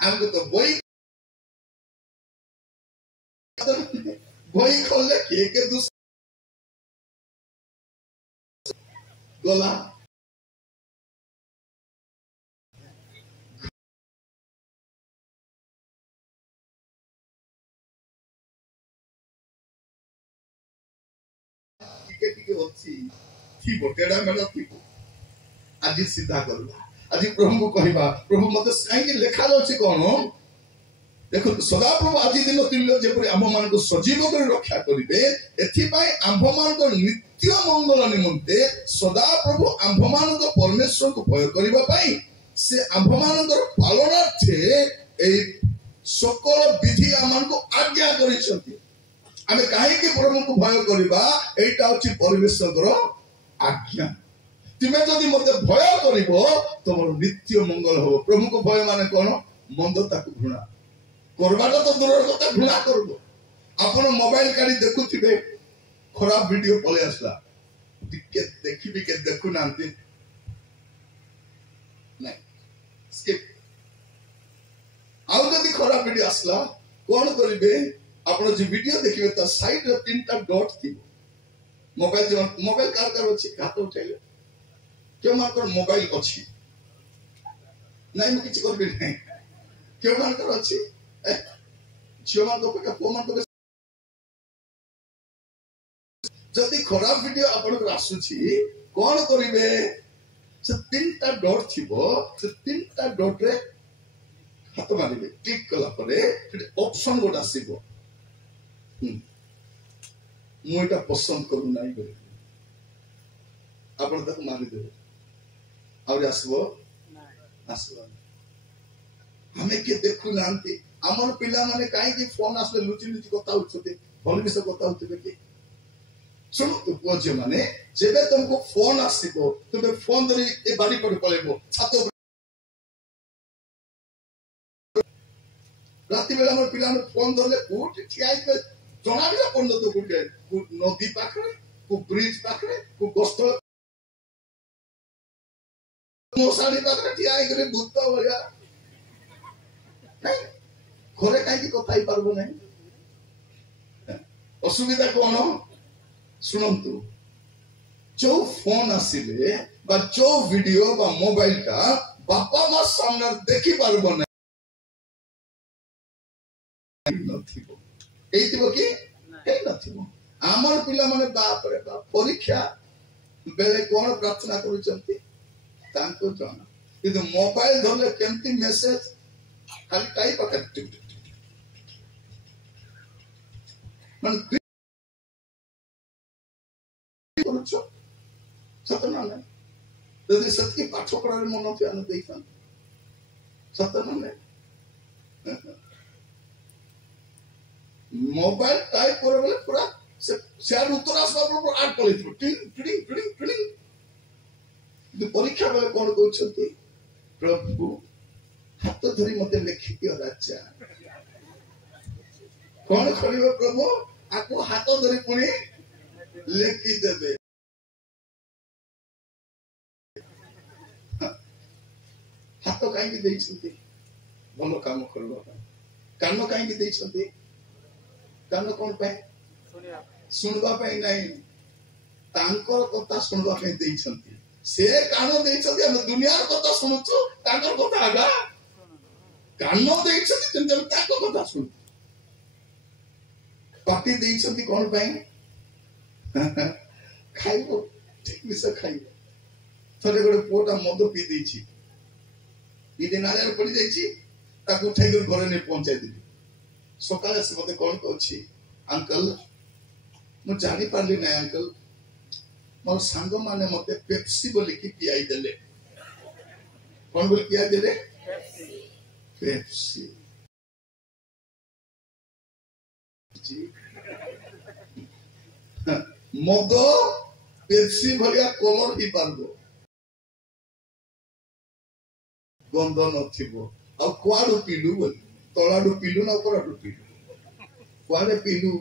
ଆମକୁ ତ ବହି ଖୋଲିଲେ କିଏ କିଏ ଗଲା ଟିକେ ଅଛି ଥିବ ତେଡା ମେଢ ଥିବ ଆଜି ସିଧା କରିବା ଆଜି ପ୍ରଭୁଙ୍କୁ କହିବା ପ୍ରଭୁ ମତେ କାହିଁକି ଲେଖାଯାଉଛି କଣ ଦେଖନ୍ତୁ ସଦାପ୍ରଭୁ ଆଜି ଦିନ ତୁଲ୍ୟ ଯେପରି ଆମ୍ଭମାନଙ୍କୁ ସଜୀବ କରି ରକ୍ଷା କରିବେ ଏଥିପାଇଁ ଆମ୍ଭମାନଙ୍କ ନିତ୍ୟ ମଙ୍ଗଳ ନିମନ୍ତେ ସଦାପ୍ରଭୁ ଆମ୍ଭମାନଙ୍କ ପରମେଶ୍ୱରଙ୍କୁ ଭୟ କରିବା ପାଇଁ ସେ ଆମ୍ଭମାନଙ୍କର ପାଳନାର୍ଥେ ଏଇ ସକଳ ବିଧି ଆମମାନଙ୍କୁ ଆଜ୍ଞା କରିଛନ୍ତି ଆମେ କାହିଁକି ପ୍ରଭୁଙ୍କୁ ଭୟ କରିବା ଏଇଟା ହଉଛି ପରମେଶ୍ୱରଙ୍କର ଆଜ୍ଞା ତୁମେ ଯଦି ମତେ ଭୟ କରିବ ତମର ନିତ୍ୟ ମଙ୍ଗଳ ହବ ପ୍ରଭୁଙ୍କୁ ଭୟ ମାନେ କଣ ମନ୍ଦ ତାକୁ ଘୃଣା করবাটা তো দূরের কথা ঘৃণা করব আপন মোবাইল কাড়ি দেখুথিবে খরাপ ভিডিও পলে আসলা টিকে দেখিবি কে দেখু নান্তি নাই স্কিপ আউ যদি খরাপ ভিডিও আসলা কোন করিবে আপন যে ভিডিও দেখিবে তা সাইড রে তিনটা ডট থিব মোবাইল কার কার আছে হাত উঠাইলে কেউ মাত্র মোবাইল আছে নাই মু কিছু করবি নাই কেউ মাত্র আছে যদি খরাপ ভিডিও আপনার আসুছি কোন করিবে সে তিনটা ডট থিব সে তিনটা ডট রে হাত মারিবে ক্লিক কলা পরে অপশন গোটা আসিব মু এটা পছন্দ করু নাই বলে আপন তাকে মারিদেবে আউরি আসব আসব আমি কে দেখু নান্তি আমার পিলা মানে কাইকি ফোন আসলে লুচি লুচি কথা উঠতে ভাল বিষয় কথা উঠতে কি শুনতো পুজো মানে যেবে তোমাকে ফোন আসিব তুমি ফোন ধরি এই বাড়ি পড়ে পলাইব ছাত রাতি বেলা আমার পিলা ফোন ধরলে কোটি ঠিয়া হইবে জনাবি না কোন তো কোটি নদী পাখরে কো ব্রিজ পাখরে কো গস্ত মশারি পাখরে ঠিয়া হইরে ভূত ভলিয়া ঘরে কাইকি কথা হই পারবো নাই অসুবিধা কোন শুনন্তু जो फोन আসিলে বা जो ভিডিও বা মোবাইলটা বাপা মা সামনে দেখি পারবো না নথিব এইতিব কি এই নথিব আমার পিলা মানে বাপ রে বাপ পরীক্ষা বেলে কোন প্রার্থনা করুচନ୍ତି তাଙ୍କୁ ଜଣା କିନ୍ତୁ ମୋବାଇଲ ଧରଲେ କେମିତି ମେସେଜ ଖାଲି ଟାଇପ କରି ମାନେ କରୁଛ ସତ ନା ନାହିଁ ଯଦି ସେତିକି ପାଠ ପଢାରେ ମନ ଧ୍ୟାନ ଦେଇଥାନ୍ତି ସତ ନା ନାହିଁ ମୋବାଇଲ ଟାଇପ କର ବୋଲେ ପୁରା ସିଆଡେ ଉତ୍ତର ଆସିବା ପୂର୍ବରୁ ଆଡ୍ ପଳେଇଥିବ ଟିଂ ଟିଂ ଟିଂ ଟିଂ କିନ୍ତୁ ପରୀକ୍ଷା ବେଳେ କଣ କହୁଛନ୍ତି ପ୍ରଭୁ ହାତ ଧରି ମତେ ଲେଖିଦିଅ ରାଜା କଣ କରିବ ପ୍ରଭୁ ଆକୁ ହାତ ଧରି ପୁଣି ଲେଖିଦେବେ ହାତ କାହିଁକି ଦେଇଛନ୍ତି ଭଲ କାମ କରିବା ପାଇଁ କାନ କାହିଁକି ଦେଇଛନ୍ତି କାନ କଣ ପାଇଁ ଶୁଣିବା ପାଇଁ ନାହିଁ ତାଙ୍କର କଥା ଶୁଣିବା ପାଇଁ ଦେଇଛନ୍ତି ସେ କାନ ଦେଇଛନ୍ତି ଆମେ ଦୁନିଆର କଥା ଶୁଣୁଛୁ ତାଙ୍କର କଥା ଆଗା कान देइछथि ताको कथा सुन पाटी देइछथि कोन पई खाइबो ठीक विषय खाइबो थरे गोटे पुओटा मद पी देइछि इदे नाले पड़ी जाइछि ताको उठाई कर घरे ने पहुंचाई दिली सकाळे से मते कोन कहछि अंकल मु जानि पारली नै अंकल मोर संग माने मते पेप्सी बोली की पियाई देले कोन बोली पियाई देले पेप्सी जी मद पेप्सी भलिया कलर ही पारबो गंध नथिबो आ कुआडू पीलू बोली तलाडू पीलू ना उपराडू पीलू कुआडे पीलू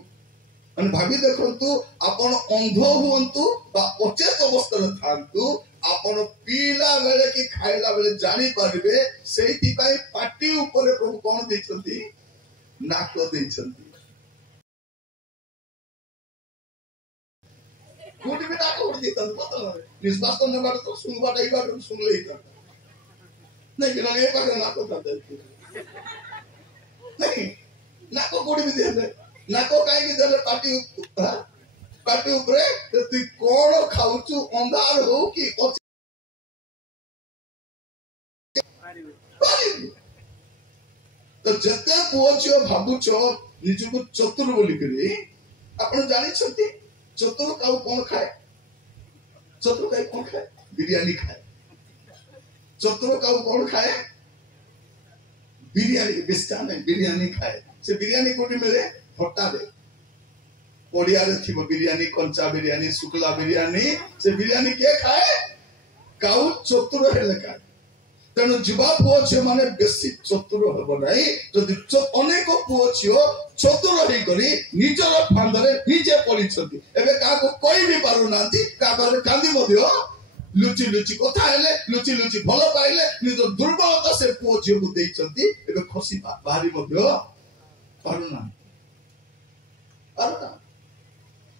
अन भाभी देखंतु आपण अंध हुंतु बा अचेत अवस्था रे थांतु आपण पीला बेले की खाइला बेले जानि पारिबे सेति पई पाटी ऊपर प्रभु कोन दैछंती नाक दैछंती कोटी भी नाक उड़ देतन पता निश्वास तो नबार तो सुनबा दैबा सुन लेता नहीं बिना ये पाकर नाक उठाते नहीं नाक कोटी भी दे नाको काई देले पाटी ऊपर तू कोन खाउछु अंधार हो कि तो जते पुओछियो भाबुछो निजको चतुर बोली करी आपण जानि छथि चतुर काउ कोन खाए चतुर काई कोन खाए बिरयानी खाए चतुर काउ कोन खाए बिरयानी बिस्ता नहीं बिरयानी खाए से बिरयानी कोटी मिले हटा दे पड़िया रे थी बिरयानी कंचा बिरयानी शुक्ला बिरयानी से बिरयानी के खाए काउ चतुर हेले खाए तेणु जुवा पुओ झियो माने बेसी चतुर हेबो नाही जदि अनेक पुओ झियो चतुर हेई करी निजर फांदरे निजे पड़ी छथि एबे का को कोई भी पारु नांती का बारे कांदी मदियो लुचि लुचि कथा हेले लुचि लुचि भलो पाइले निज दुर्बलता से पुओ झियो को देई छथि एबे खसी बाहरी मदियो पारु ना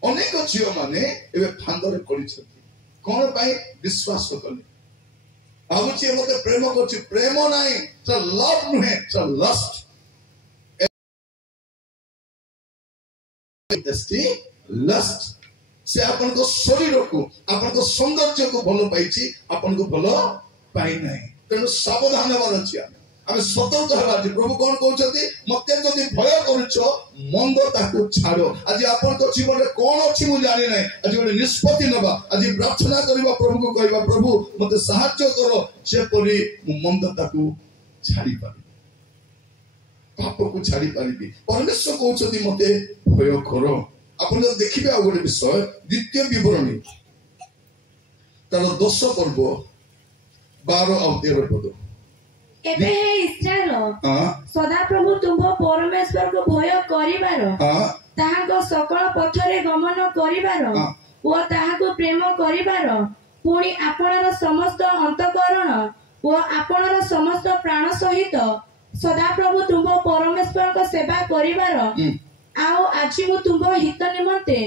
अनेक झियो माने एबे फांदरे पड़ी छथि कोन पाई विश्वास कले आबुची मते प्रेम करछि प्रेम नाही तो लव नुहे तो लस्ट दस्ती लस्ट से आपन को शरीर को आपन को सौंदर्य को भलो पाइछि आपन को भलो पाइ नाही तेनु सावधान हेबार अछि आमे सतर्क हेबा जे प्रभु कोन कहउछथि मते जदि भय करूछो मंद ताकू छाड़ो आज आपन तो जीवन रे कोन अछि मु जानि नै आज गोटे निष्पत्ति नबा आज प्रार्थना करबा प्रभु को कहबा प्रभु मते सहायता करो जे परि मु मंद ताकू छाड़ी पारि पाप को छाड़ी पारिबी परमेश्वर कहउछथि मते भय करो आपन जो देखिबे आ गोटे विषय द्वितीय विवरणी तार 10 पर्व 12 और 13 पद एबे हे इस्राएल सदा प्रभु तुम परमेश्वर को भय करिवार ताहाको सकल पथरे गमन करिवार ओ ताहाको प्रेम करिवार पुणी आपणर समस्त अंतःकरण ओ आपणर समस्त प्राण सहित सदा प्रभु तुम परमेश्वर को सेवा करिवार आओ आज मु तुम हित निमंते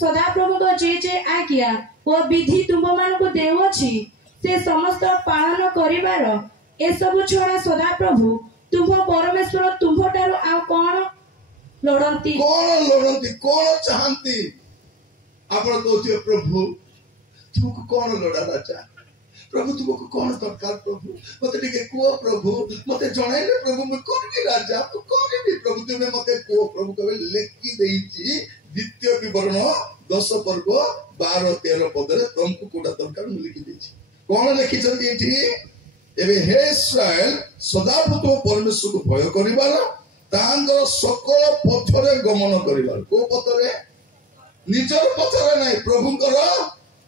सदा प्रभु को जे आज्ञा ओ विधि तुम मान को देउछि से समस्त पालन करिवार ए सब छोड़ा सदा प्रभु तुम परमेश्वर तुम ठारो आ कोन लड़ंती कोन चाहंती आपण कहते प्रभु तुमको कोन लड़ा राजा प्रभु तुमको कोन दरकार प्रभु मते टिके को प्रभु मते जणाइले प्रभु म कोन राजा तो कोन प्रभु तुमे मते को प्रभु कबे लेखि देइछि द्वितीय विवरण 10 पर्व 12 13 पदरे तुमको कोडा दरकार म लिखि देइछि कोन लिखि छथि एठी एबे हे इस्राएल सदाप्रभु परमेश्वर को भय करिवार तांगर सकल पथरे गमन करिवार को पथरे निजर पथरे नाही प्रभुकर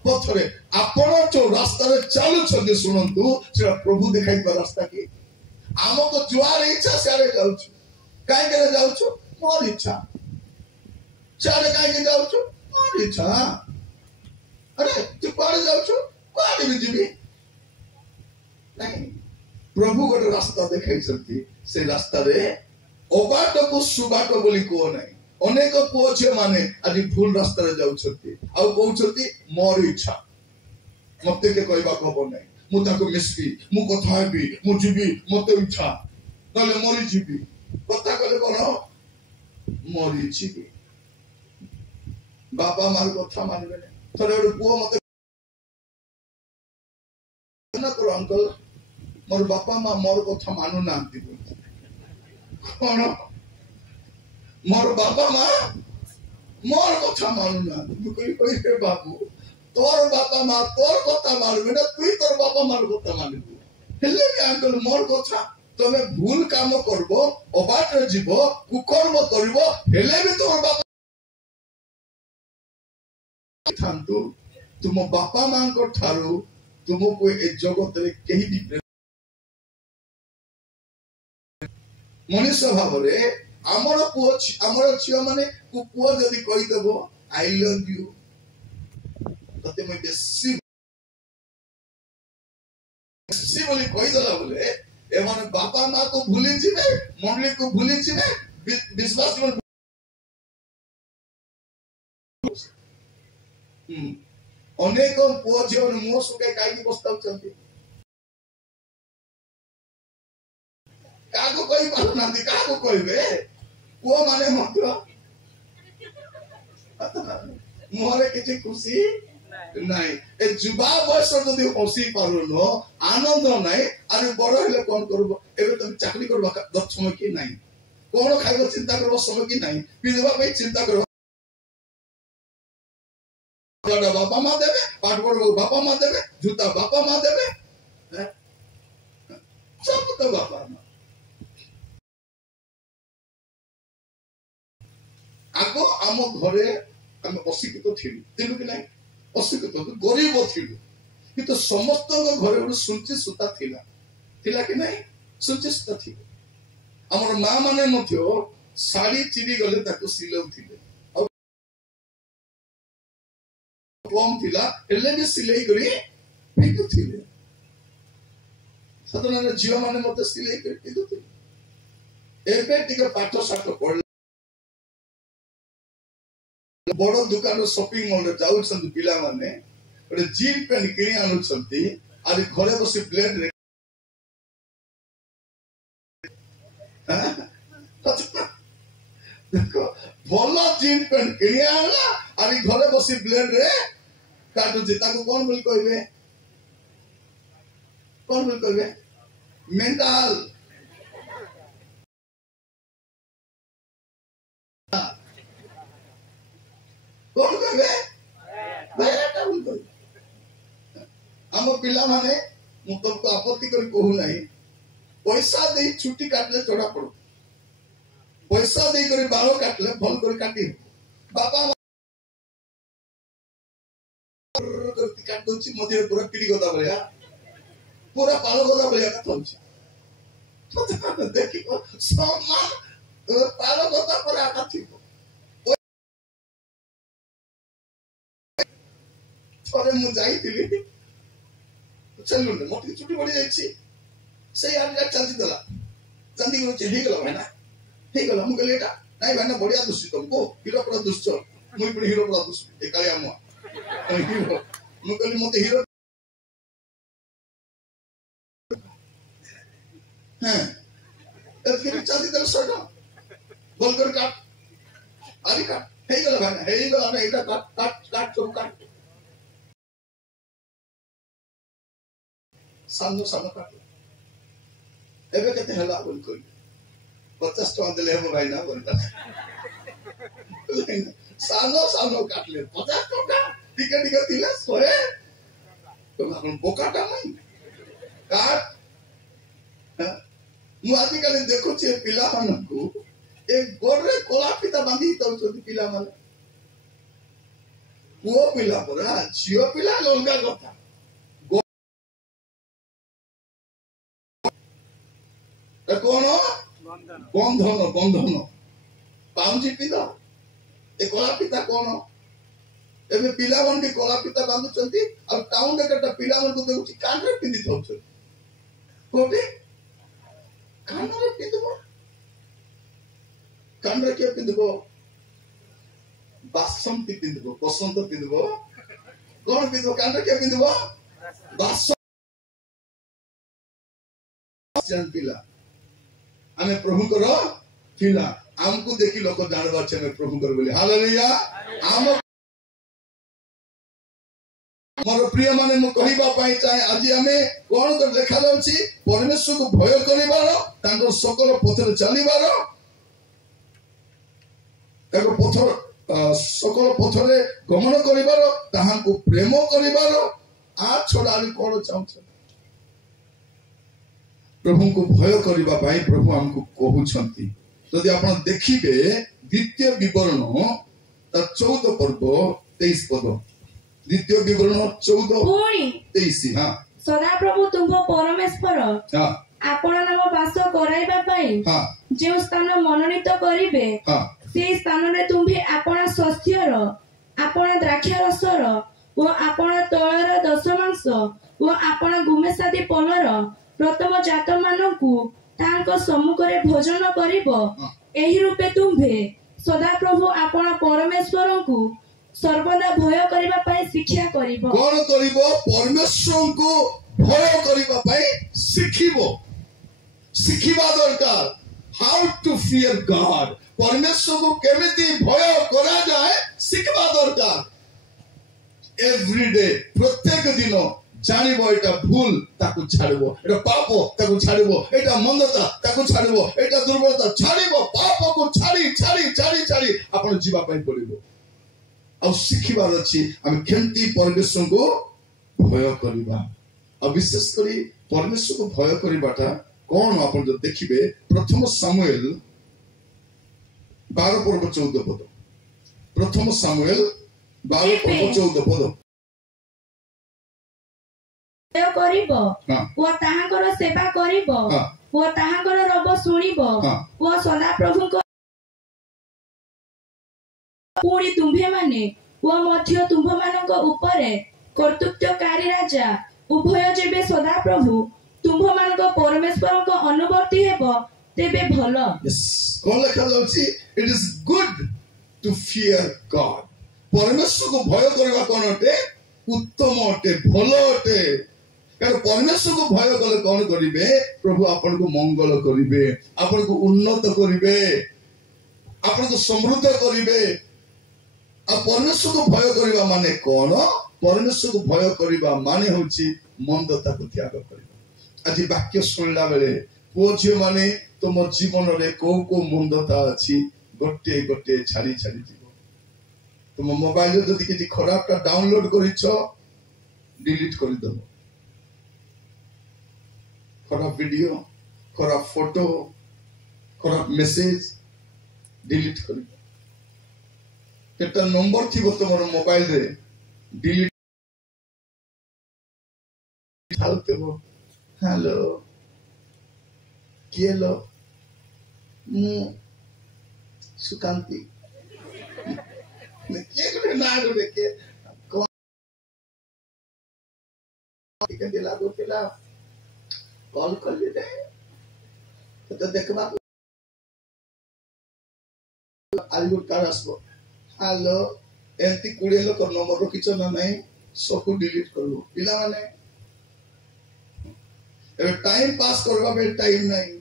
पथरे आपण जो रास्ता रे चालू छथि सुनंतु से प्रभु देखाइबा रास्ता के हमको जुआर इच्छा सारे जाउछु काई करे जाउछु मोर इच्छा सारे काई जाउछु मोर इच्छा अरे तू पार जाउछु पार भी जीवी नहीं प्रभु गोटे रास्ता देखाई सकती से रास्ता रे अबाट को सुबाट बोली को नहीं अनेक पुओ झियो माने आज भूल रास्ता रे जाउ छथि आ कहउछथि मोर इच्छा मते के कहबा को नहीं मु ताको मिसबी मु कथा हेबी मु जीवी मते इच्छा कहले मरी जीवी कथा कहले कौन मरी जीवी बापा मार कथा मानबे थोड़े गोटे पुओ मत करो अंकल मोर बापा माँ मोर कथा मानु ना कौन मोर बापा माँ मोर कथा मानु ना कही बाबू तोर बापा माँ तोर कथा मानबे ना तु तोर बापा मार कथा मानबू हेले भी अंकल मोर कथा तमे भूल काम करबो अबाटर जीव कुकर्म करबो हेले भी तोर बापा थांतु तुम बापा मां को ठारू तुमको ए जगत रे केही भी मनुष्य भाव रे हमर पुओ हमर छियो माने पुओ जदी कहि देबो आई लव यू तते मैं बेसी बोली कहि दला बोले ए माने बापा मां को भूली जिवे मंडली को भूली जिवे विश्वास में अनेक पुओ झियो मुह सुके काई बस्ताउ चलती काको कहि पारु नांदी काको कहबे पुओ माने मात्र मोहरे किछि खुशी নাই ए जुबा बयस जदि हसी पारुनो आनंद নাই আরে বড় হলে কোন করব এবে তুমি চাকরি করবা দশ সময় কি নাই কোন খাইব চিন্তা করব সময় কি নাই পিজবা ভাই চিন্তা করব बापा माँ देवे पाठ पढ़ो बापा माँ देवे जूता बापा माँ देवे सब तो बापा माँ आगो आम घरे आम अशिक्षित थिलु थिलु कि नहीं अशिक्षित गरीब थिलु किंतु समस्त घरे गोटे सुंची सूता थिला थिला कि नहीं सुंची सूता थिला हमर माँ माने मध्य साड़ी चिरी गले ताको सिलौथिले कम थिला एले भी सिलाई करी पिटु थिले सतनाने जीव माने मते सिलाई करी पिटु थिले एबे टिके पाठ साठ पढ बड़ दुकान शॉपिंग मॉल रे जाउछन पिला माने ओरे जीन पेन किनि आनुछंती आरि घरे बसी ब्लेड रे देखो भलो जीन पेन किनि आला आरि घरे बसी ब्लेड रे काटू जिता को कौन बोल कहबे मेंटल कौन कहबे बेटा बोल कहबे हम पिला माने मु तुमको आपत्ति कर कहू नहीं पैसा दे छुट्टी काटले चढ़ा पड़ो पैसा दे कर बाल काटले भल कर काटी बापा काट दोची मधे पूरा पिली गदा भलिया पूरा पालो गदा भलिया का थौची तो देखिबो सम्मान पालो गदा पर आका थिबो थोरे मु जाईतिली चलु ने मोटी छुट्टी पड़ी जाईछि से आलिया चांदी दला चांदी को चेही गला भाईना हे गला मु गलेटा नाही भाईना बढ़िया दुष्ट तुमको हीरो पूरा दुष्ट मुई पुनी हीरो पूरा दुष्ट एकालिया मु हीरो मुकली मते हीरो हां फिर चांदी दल सडा बोलकर काट आरी काट हे गला भाई हे गला ना एटा काट काट काट सब काट सामनो सामनो काट एबे केते हला बोल कोई 50 टका देले हम भाई ना बोलता सामनो सामनो काट ले 50 टका टिका टिका दिला सोए तो आपण बोकाटा नहीं काट मु आदि काले देखो छे पिला मानकू एक गोरे कोला पिता बांधी तो छोटी पिला मान पुओ पिला परा झियो पिला अलगा कथा ए कोन बंधन बंधन पाउंजी पिता ए कोला पिता कोन एबे पिला मन के कोला पिता बांधु चंती और टाउन के पिला मन को देखु कान रे पिंदी थौछ कोटे कान रे पिंदबो कान रे के पिंदबो बासंती पिंदबो बसंत पिंदबो कोन पिंदबो कान रे के पिंदबो बास जन पिला आमे प्रभुकर पिला आमको देखि लोक जानबा छै आमे प्रभुकर बोली हालेलुया आम मोर प्रिय माने मु कहिबा पाई चाहे आज आमे कोन कर देखा जाउछि परमेश्वर को भय करिवार तांकर सकल पथरे चलिवार ताको पथर सकल पथरे गमन करिवार ताहांको प्रेम करिवार आ छोड़ा कोन चाहछ प्रभु को भय करिबा पाई प्रभु हमको कहउछंती यदि आपण देखिबे द्वितीय विवरण ता 14 पर्व 23 पद द्वितीय विवरण 14:23 हां सदा प्रभु तुम परमेश्वर हां आपण नाम वास कराइबा पाई हां जे स्थान मनोनीत करिवे हां से स्थान रे तुम्ही आपण शस्यर आपण द्राक्षा रसर ओ आपण तळर दशमांश ओ आपण गुमेसादी पलर प्रथम जात मानकु तांको सम्मुखरे भोजन करिवो एही रूपे तुम्हे सदा प्रभु आपण परमेश्वरंकु सर्वदा भय करिबा पाई शिक्षा करिवो कोन करिवो परमेश्वर को भय करिबा पाई शिखिबो शिखिबा दरकार हाउ टू फियर गॉड परमेश्वर को केमिति भय करा जाए शिखबा दरकार एवरी डे प्रत्येक दिन जानिबो एटा भूल ताकू छाड़िबो एटा पाप ताकू छाड़िबो एटा मंदता ताकू छाड़िबो एटा दुर्बलता छाड़िबो पाप को छाड़ी छाड़ी छाड़ी छाड़ी आपण जीवा पाई पड़िबो आ शिखिबार अछि हम केमती परमेश्वर को भय करिबा आ विशेष करी परमेश्वर को भय करिबाटा कोन आपण जो देखिबे प्रथम सामुएल 12 पर्व 14 पद प्रथम सामुएल 12 पर्व 14 पद करिबो ओ ताहाकर सेवा करिबो ओ ताहाकर रब सुनिबो ओ सदा प्रभु को पुणी तुम्भे माने ओ मध्य तुम्भ मानक ऊपरे कर्तृत्वकारी राजा उभय जेबे सदा प्रभु तुम्भ मानक परमेश्वर को अनुवर्ती हेबो तेबे भलो यस कोन लेखा जाउछि it is good to fear God परमेश्वर को भय करबा कोन अटे उत्तम अटे भलो अटे कारण परमेश्वर को भय कले कौन करिवे प्रभु आपन को मंगल करिवे आपन को उन्नत करिवे आपन को समृद्ध करिवे आ परमेश्वर को भय करिवा माने कौन परमेश्वर को भय करिवा माने होछि मंदता को त्याग करिवा आज वाक्य सुनला बेले पुओ माने तुम जीवन रे को मंदता अछि गोटे गोटे छाड़ी छाड़ी जीवो तुम मोबाइल जदि किछि खराब का डाउनलोड करिछो डिलीट कर दो खराब वीडियो खराब फोटो खराब मेसेज डिलीट कर केटा नंबर थी तुम मोबाइल रे डिलीट हेलो किए लो सुकांती किए करे ना रे के कौन के दिला गो पिला कॉल कर ले तो देखबा आलू कार आसबो हेलो एंती कुड़े लोक नंबर रखिछ ना नहीं सब डिलीट करलो पिला माने ए टाइम पास करबा बे टाइम नहीं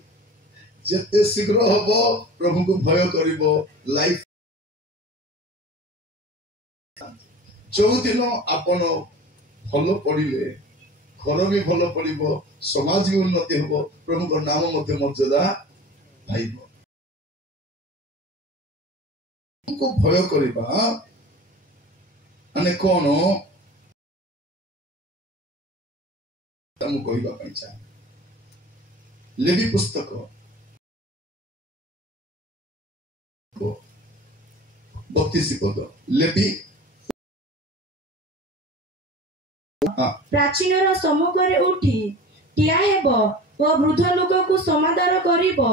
जते शीघ्र हबो प्रभु को भय करिवो लाइफ जो दिन आपण भलो पड़िले घर भी भलो पड़िबो समाज भी उन्नति हबो प्रभु को नाम मध्य मर्यादा पाइबो को भय करिबा माने कोन तम कहिबा पई चाहे लेवी पुस्तक 32 पद लेवी प्राचीनर सम्मुखरे उठी ठिया हेबो ओ वृद्ध लोक को समाधान करिबो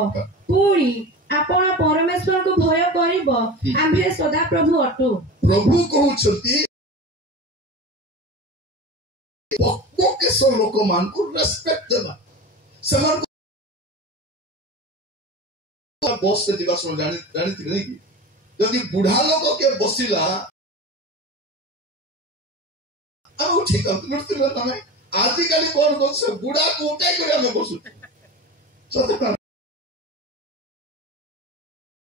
पुणी आपण परमेश्वर को भय करिबो आम्भे सदा प्रभु अटु प्रभु कहउछती पक्को के सो लोक मान को रेस्पेक्ट देबा समान बॉस से दिवा सुन जानी थी नहीं यदि बुढ़ा लोग के बसिला अब ठीक है नृत्य में तमे आजि काली कोन कोन से बुढ़ा को उठाई करे हमें बसु सत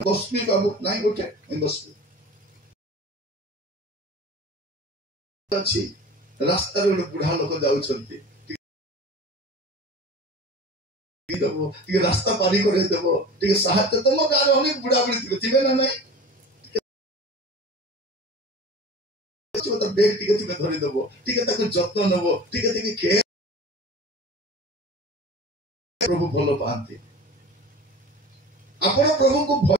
बसबी बाबू नहीं गोटे बसबी अच्छी रास्ता रे बुढ़ा लोक जाउछंती देबो टिके रास्ता पारी करे देबो टिके साहाय्य तुम गारे अनेक बुढ़ा बुढ़ी थिबे ना नहीं तो बेग टिके टिके धरि देबो टिके ताको जत्न नबो टिके टिके के प्रभु भलो पांती आपण प्रभु को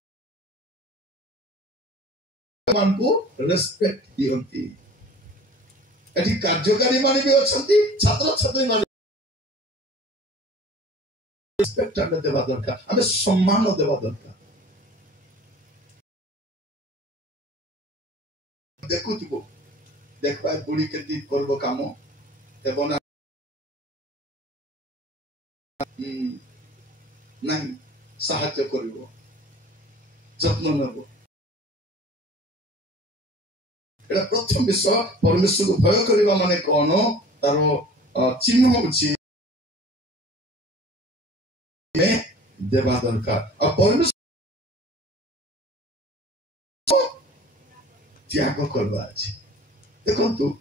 मान को रेस्पेक्ट दियंती एठी कार्यकारी माने भी अछंती छात्र छात्री माने रेस्पेक्ट आमे देबा दरकार आमे सम्मान देबा दरकार देखुथिबो देखबा बुढ़ी केती करबो काम एबो ना नहीं साहाय्य करिवो जत्न नबो एटा प्रथम विषय परमेश्वर को भय करिवा माने कोन तारो चिन्ह होछि में देवा दरकार आ परमेश्वर त्याग करबा अछि देखंतु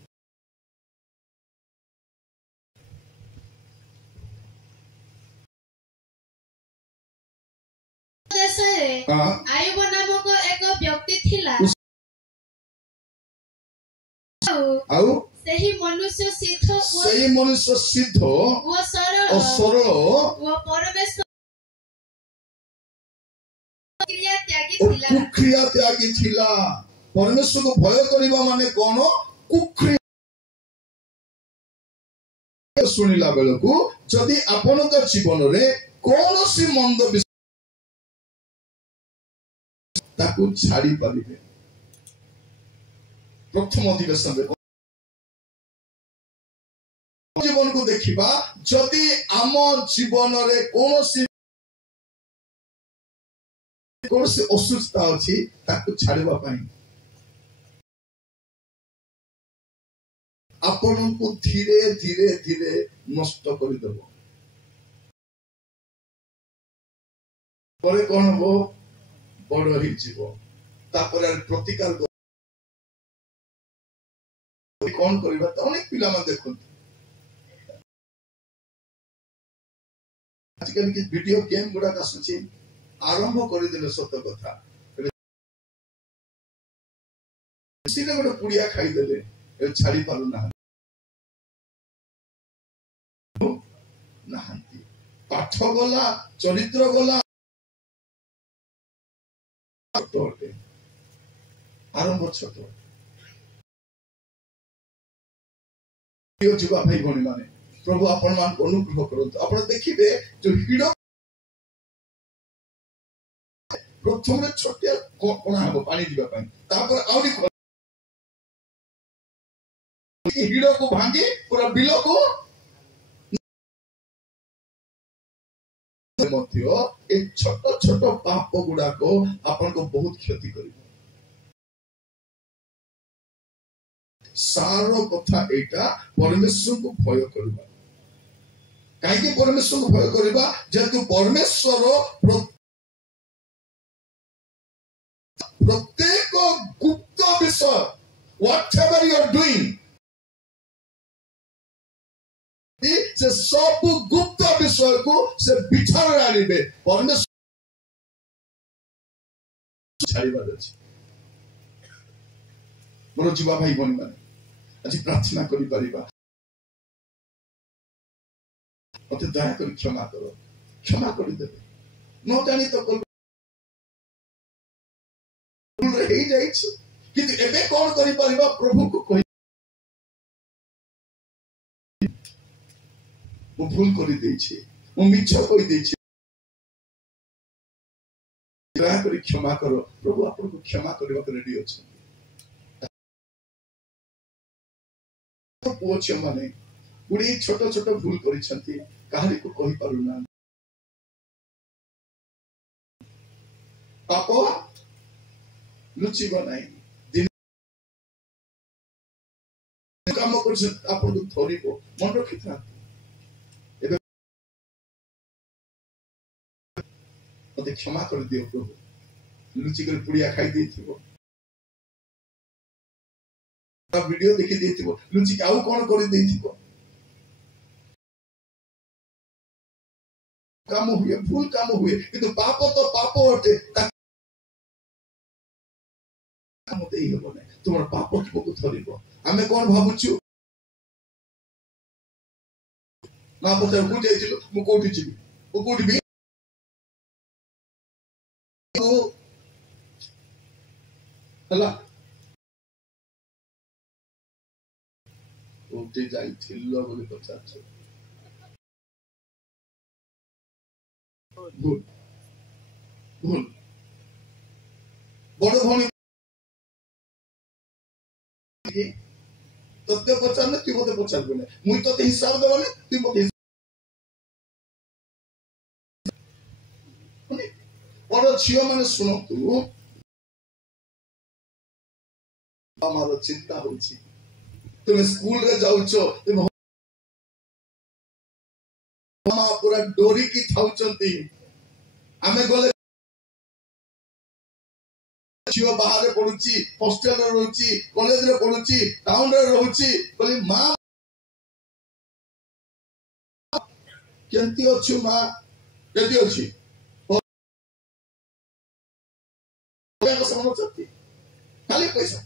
आयुब नामक एक व्यक्ति थिला आउ सही मनुष्य सिद्ध वो सरल वो परमेश्वर कुक्रिया त्यागी थिला परमेश्वर को भय करिवा माने कोन कुक्रिया सुनिला बेलकु जदि आपनक जीवन रे कोनोसी मंद ताकू छाड़ी पारिबे प्रथम अधिवेशन रे जीवन को देखिबा जदि आम जीवन रे कोनोसी असुस्थता अछि ताकू छाड़िबा पई आपण को धीरे धीरे धीरे नष्ट कर देबो परे कोन हो बड़ ही जीवो तापर प्रतिकार कोन करबा त अनेक पिला मा देखन आजकल की वीडियो गेम गुडा का सुची आरंभ कर देले सत्य कथा सीधे गोटे पुड़िया खाई देले छाड़ी पारु ना नाहंती पाठ गला चरित्र गला छोटे आरंभ छोट जुवा भाई भणी माने प्रभु आपण मान अनुग्रह करंतु आपण देखिबे जो हिडो प्रथम रे छोटिया कोना हबो पानी दिबा पई तापर आउरी हिडो को भांगी पूरा बिलो को मध्य ए छोट छोट पाप गुडा को आपण को बहुत क्षति करिवो सारो कथा एटा परमेश्वर को भय करबा काहे कि परमेश्वर को भय करबा जेतु परमेश्वर प्रत्येक गुप्त विषय व्हाटएवर यू आर डूइंग से सब गुप्त विषय को से बिछार आनिबे परमेश्वर छाड़ीबार अछि मोर जीवा भाई बन माने आज प्रार्थना करि परिबा मते दया कर क्षमा करो क्षमा कर देबे न जानी तो कल रे ही जाई छी किंतु एबे कोन करि परिबा प्रभु को कहि मु भूल करि देई छी मु मिछ कहि देई छी दया कर क्षमा करो प्रभु आपन को क्षमा करबा के रेडी अछि पुछ माने गुडी छोट छोट भूल करिसंती काहरी को कहि पारु ना पाप लुचि बनाई दिन काम करछ आपन को थोरीबो मन रखिथा एबे मते क्षमा कर दियो प्रभु लुचि कर पुड़िया खाई देथिबो वीडियो देखि देथिबो लुचि आउ कोन करि देथिबो काम हुए भूल काम हुए किंतु पाप तो पाप होते काम देई हेबो नै तुमर पाप को थरिबो आमे कोन भाबुछु ना पछर को जाइथिलो मु कोठी छिबी ओ कोठी भी हला कोठी जाइथिलो बोली पछाछ भूल भूल बड़ भणी तते पचारले तू मते पचारबे नै मुई तते हिसाब देबले तू मते बड़ छियो माने सुनो तू हमारो चिंता होछि तुम स्कूल रे जाउछो मामा पूरा डोरी की थाउचंती आमे गले छियो बाहर पढुची हॉस्टल रे रहउची कॉलेज रे पढुची टाउन रे रहउची बोली मां केंती अछि मां केंती अछि ओया समझती खाली पैसा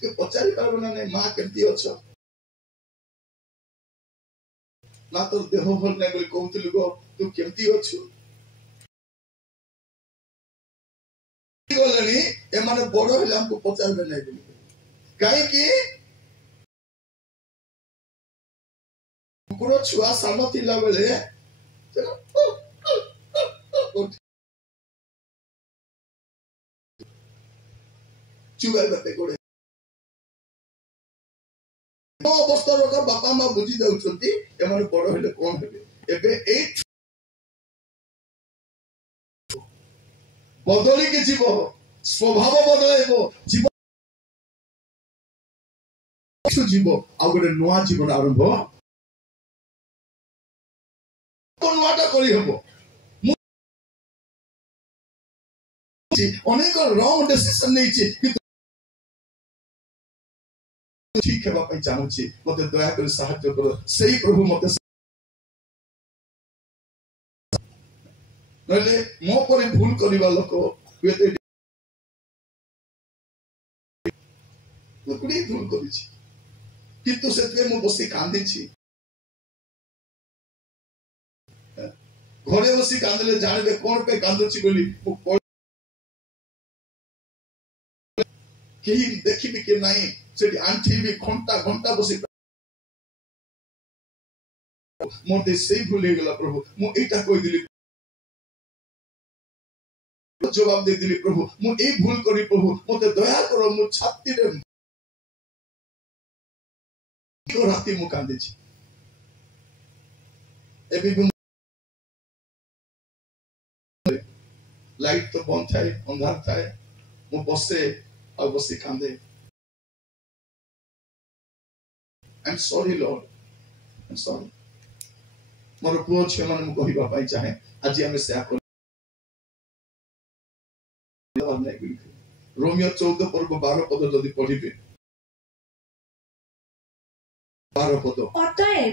के पचारी पारबो ना नै मां केंती अछो ना तो देह भल नै बोली कहउतलु गो तू केंती अछु गलनी ए माने बड़ हले हमको पचारबे नै बोली काहे कि कुकुर छुआ सानो थिला बेले चुआ गते कोडे ओ अवस्था रोग बापा मां बुझी जाउछंती ए माने बड़ हले कोन हेबे एबे ए बदली के जीव स्वभाव बदलाइबो जीवन जीव आ गोटे नुआ जीवन आरंभ नुआटा करी हबो अनेक रॉन्ग डिसीजन नै छी ठीक हेबा पई चाहू छी मते दया कर सहायता करो सही प्रभु मते नले मो पर भूल करिवा लोक एते कुडी भूल करि छी किंतु सेते मो बसी कांदी छी घरे बसी कांदले जानबे कोन पे कांदो छी बोली केही देखिबे के नाही सेठी आंठी भी घंटा घंटा बसी मोते सही भूले गेला प्रभु मो एटा कोइ दिली जवाब दे दिली प्रभु मु ए भूल करी प्रभु मते दया करो मु छाती रे को राती मु कांदे छी एबे लाइट तो बंद थाए अंधार थाए मु बसे और बसी कांदे I am sorry Lord I am sorry मोर पुओ छे मन मु कहिबा पाई चाहे आज हम से आ रोमियो 14 पर्व 12 पद जदि पढ़िबे 12 पद अतएव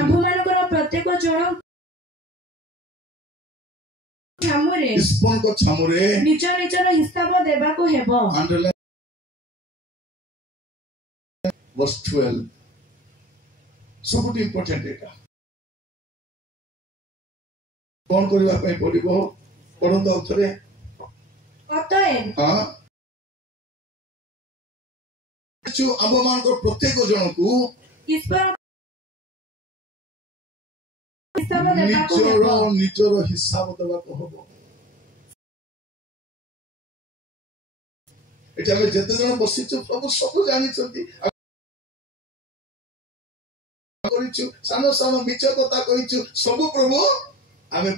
आम्भ मानकर प्रत्येक जन छामुरे इस्पन को छामुरे निज निजर हिसाब देबाको हेबो अंडरलाइन वर्स 12 सबुट इंपोर्टेंट एटा कोन करिवा पई पडिबो पढंत अथरे अतएव हां जो आम्भ मानकर प्रत्येक जन को ईश्वर हिसाब देबाको हेबो निजर हिसाब देबाको हेबो एटा हम जते जन बसिछु प्रभु सब जानि छथि करिछु सानो सानो मिछ कथा कहिछु सब प्रभु आमे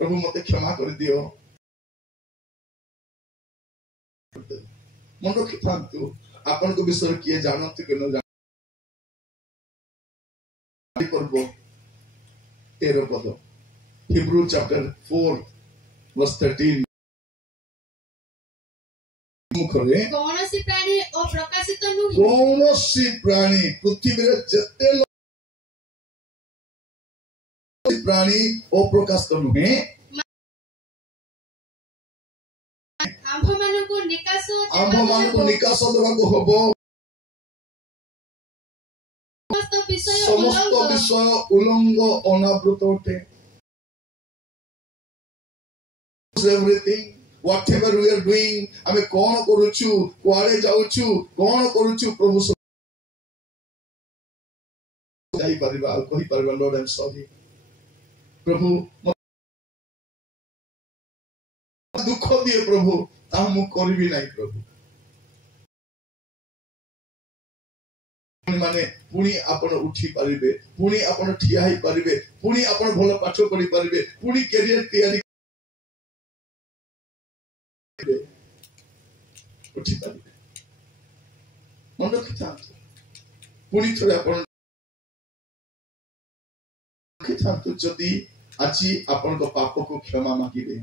प्रभु मते क्षमा कर दियो मन रखि थांतु आपन को विषय किए जानत के न जान करबो 13 पद Hebrew chapter 4 verse 13 मुखरे कौनसी प्राणी अप्रकाशित नुहे कौनसी प्राणी पृथ्वी रे जते प्राणी अप्रकाशित नुहे आंभ मानको निकास देबाको हबो समस्त विषय उलंग अनावृत होते everything whatever we are doing हमें कौन करूछु कुआड़े जाउछु कौन करूछु प्रभु जाई परिबा कहि परिबा लॉर्ड आई एम सॉरी प्रभु दुख दिए प्रभु ता मु करबी नाही प्रभु माने पुणी आपण उठी परिबे पुणी आपण ठिया ही परिबे पुणी आपण भलो पाठ पढी परिबे पुणी करियर तैयारी उठी परिबे मन रखिता पुणी थोड़े आपण रखिता तो जदी आजी आपण को पाप को क्षमा मांगिबे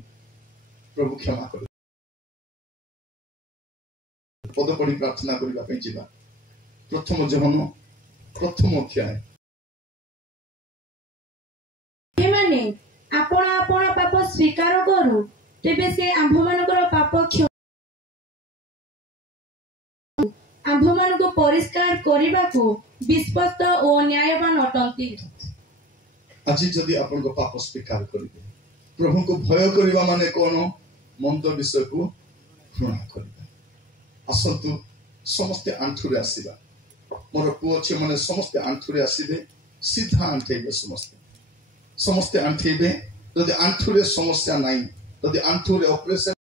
प्रभु क्षमा करे पद पढी प्रार्थना करिबा पे जिबा प्रथम जहन प्रथम अध्याय माने आपण आपण पाप स्वीकार करू तेबे से आंभ मानकर पाप आंभ मान को परिष्कार करबा को विश्वस्त और न्यायवान अटंती आज जदि आपण को पाप स्वीकार करिबे प्रभु को भय करबा माने कोन मंद विषय को घृणा करबा असंतु समस्त आंठुरे आसीबा मोर पुओ छे माने समस्त आंठुरे आसीबे सीधा आंठेबे समस्त आंठेबे जदि आंठुरे समस्या नाही जदि आंठुरे ऑपरेशन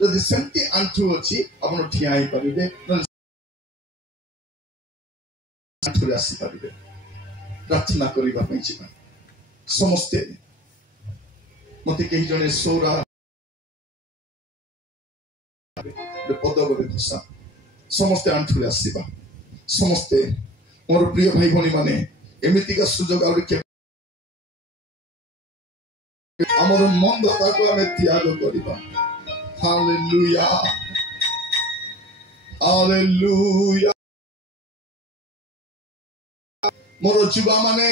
जदि सेंती आंठु अछि आपण ठियाई परिबे आंठुरे आसी परिबे प्रार्थना करिबा पई छिबा समस्त मते केही जने सोरा पद गरे भाषा समस्त आंठुरे आसीबा समस्त मोर प्रिय भाई भनी माने एमिति का सुजोग आउर के हमर मंदता को हमें त्याग करिबा हालेलुया हालेलुया मोर जुबा माने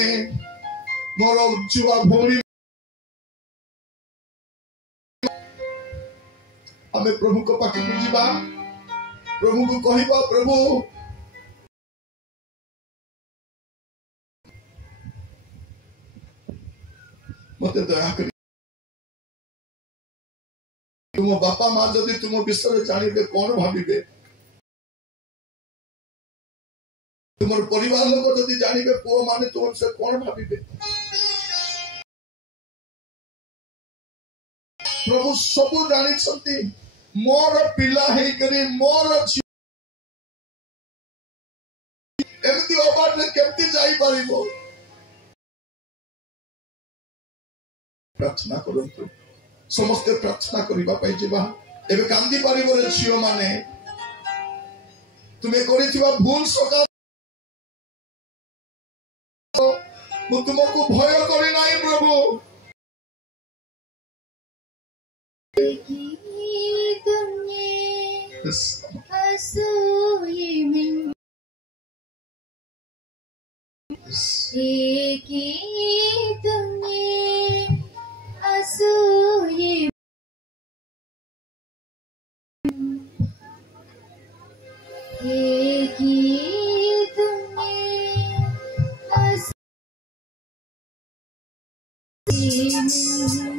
मोर जुबा भोरी हमें प्रभु को पाके बुझिबा प्रभु को कहिबा प्रभु मते दया करी तुम बापा मां जदि तुम विषय जानिबे कोन भाबिबे तुमर परिवार लोक जदि जानिबे पो माने तुम से कोन भाबिबे प्रभु सब जानि छथि मोर पिला हे करी मोर एमती ओबाटे केमती जाई परिबो प्रार्थना करंतु समस्त प्रार्थना करिबा पई जेबा एबे कांदी परिबो रे छियो माने तुमे करिथिबा भूल सका मु तुमको भय करि नाही प्रभु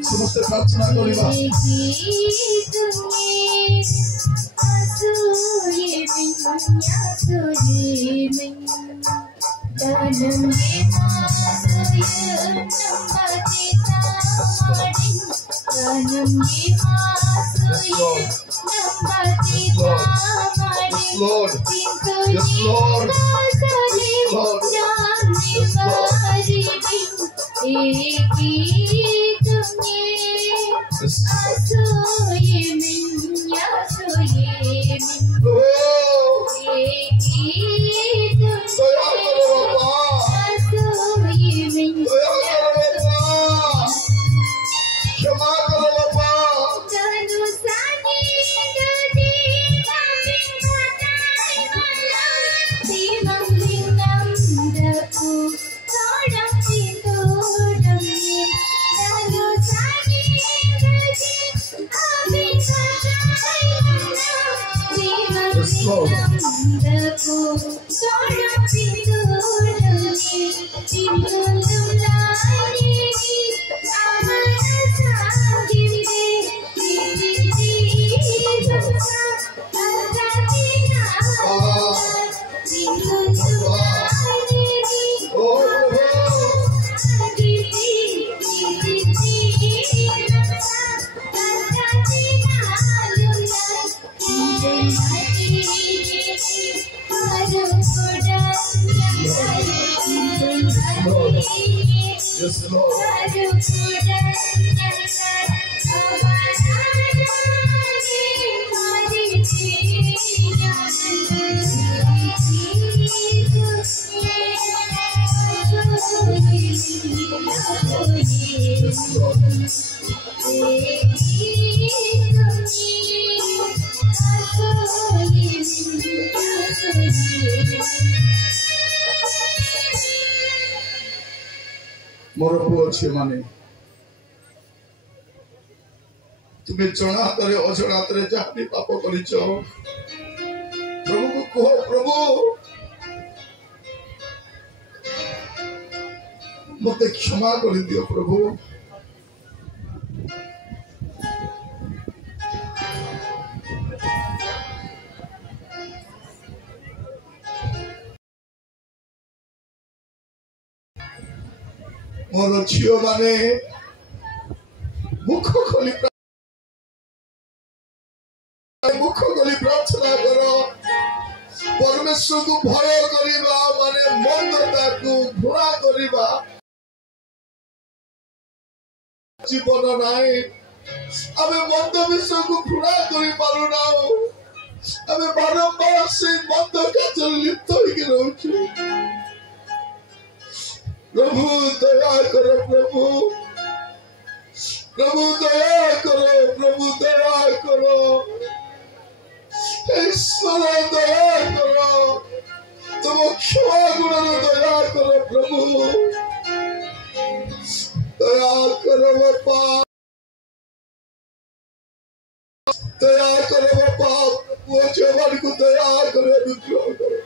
समस्त प्रार्थना करिबा Lord, yes Lord, yes Lord, yes Lord. Lord. Yes, Lord. मोर पुओ छे माने तुम्हें जनातरे अजनातरे जानी पाप करिछ प्रभु को कहो प्रभु मते क्षमा कर दियो प्रभु मोर झियो माने मुख खोली प्रार्थना करो परमेश्वर को भय करिबा माने मंदता को घृणा करिबा जीवन नाई आमे मंद विषय को घृणा करि पारु ना आमे बारंबार से मंद काज लिप्त होई रहउछु प्रभु दया करो प्रभु प्रभु दया करो प्रभु दया करो ईश्वर दया करो तुम क्षमा गुण दया करो प्रभु दया करो बापा दया करो बापा वो जवान को दया करो अनुग्रह करो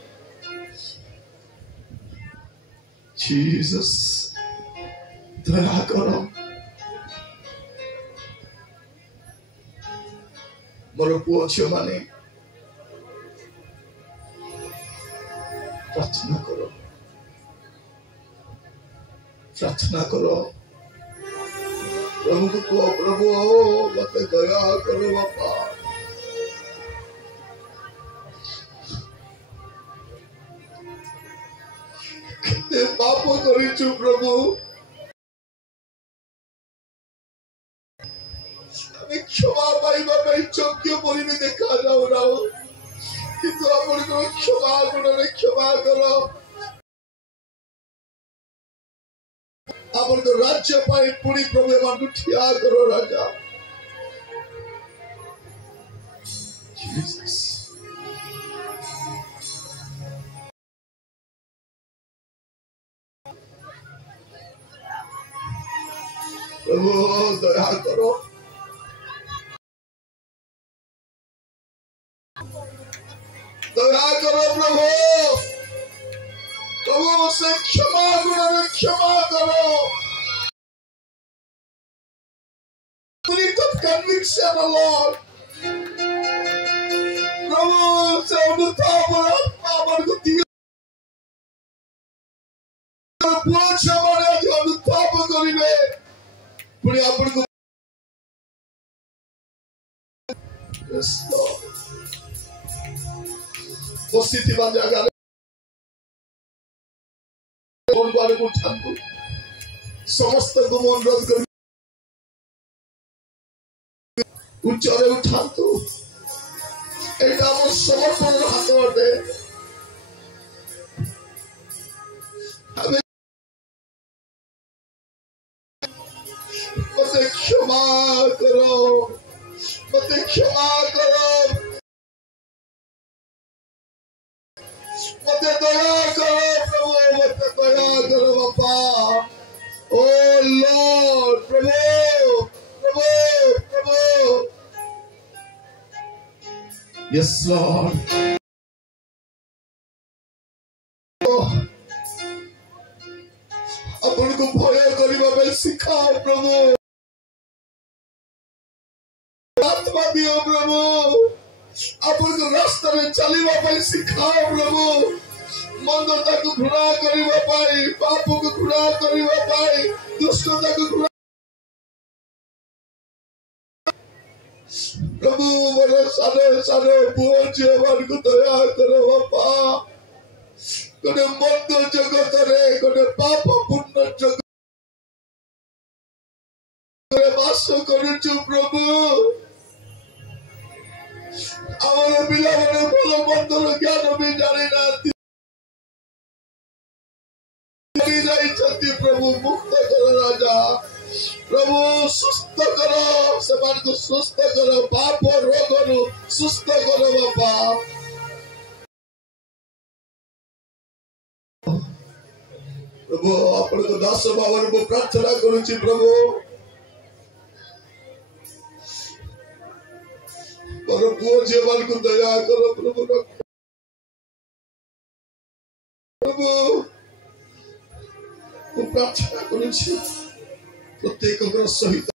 जीसस दया करो मोर पुओ झियो माने प्रार्थना करो प्रभु को कहो प्रभु मत दया करो बापा कितने पाप करिछु प्रभु क्षमा पाइबा योग्य परि देखा जाऊ ना किंतु आपण क्षमा गुण क्षमा करो आपण राज्य पाई पुणी प्रभु मान ठिया करो राजा जीसस प्रभु दया करो दया करो प्रभु प्रभु से क्षमा गुण क्षमा करो conviction Lord प्रभु से अनुताप आत्मा को दियो पूछ हमारे जो अनुताप करिवे पुणी आपण को yes Lord बसिथिबा जगह कोन बारे को छांतु समस्त को मन रद कर उच्चरे उठांतु एटा हमर समर्पण हाथ अटे हमें मते क्षमा करो मते क्षमा करो मते दया करो प्रभु मते दया करो बापा ओ लॉर्ड प्रभु प्रभु प्रभु yes Lord आपको भय करने शिखाओ प्रभु आत्मा दियो प्रभु आपको रास्ता में चलने शिखाओ प्रभु मंदता को घृणा करने पाप को घृणा करने दुष्टता को घृणा प्रभु मोर सारे सारे पुओ झील मान को दया करो बापा गोटे मंद जगत रे गोटे पाप पूर्ण जगत बास करुचु प्रभु आमर पिला माने भल मंदर ज्ञान भी जानी ना प्रभु मुक्त कर राजा प्रभु सुस्थ करो समान को सुस्थ करो पाप रोग सुस्थ करो बापा प्रभु आपण को दास बाबा को प्रार्थना करूची प्रभु पर पुओ जीवन को दया करो प्रभु प्रभु को प्रार्थना करूची प्रत्येक सहित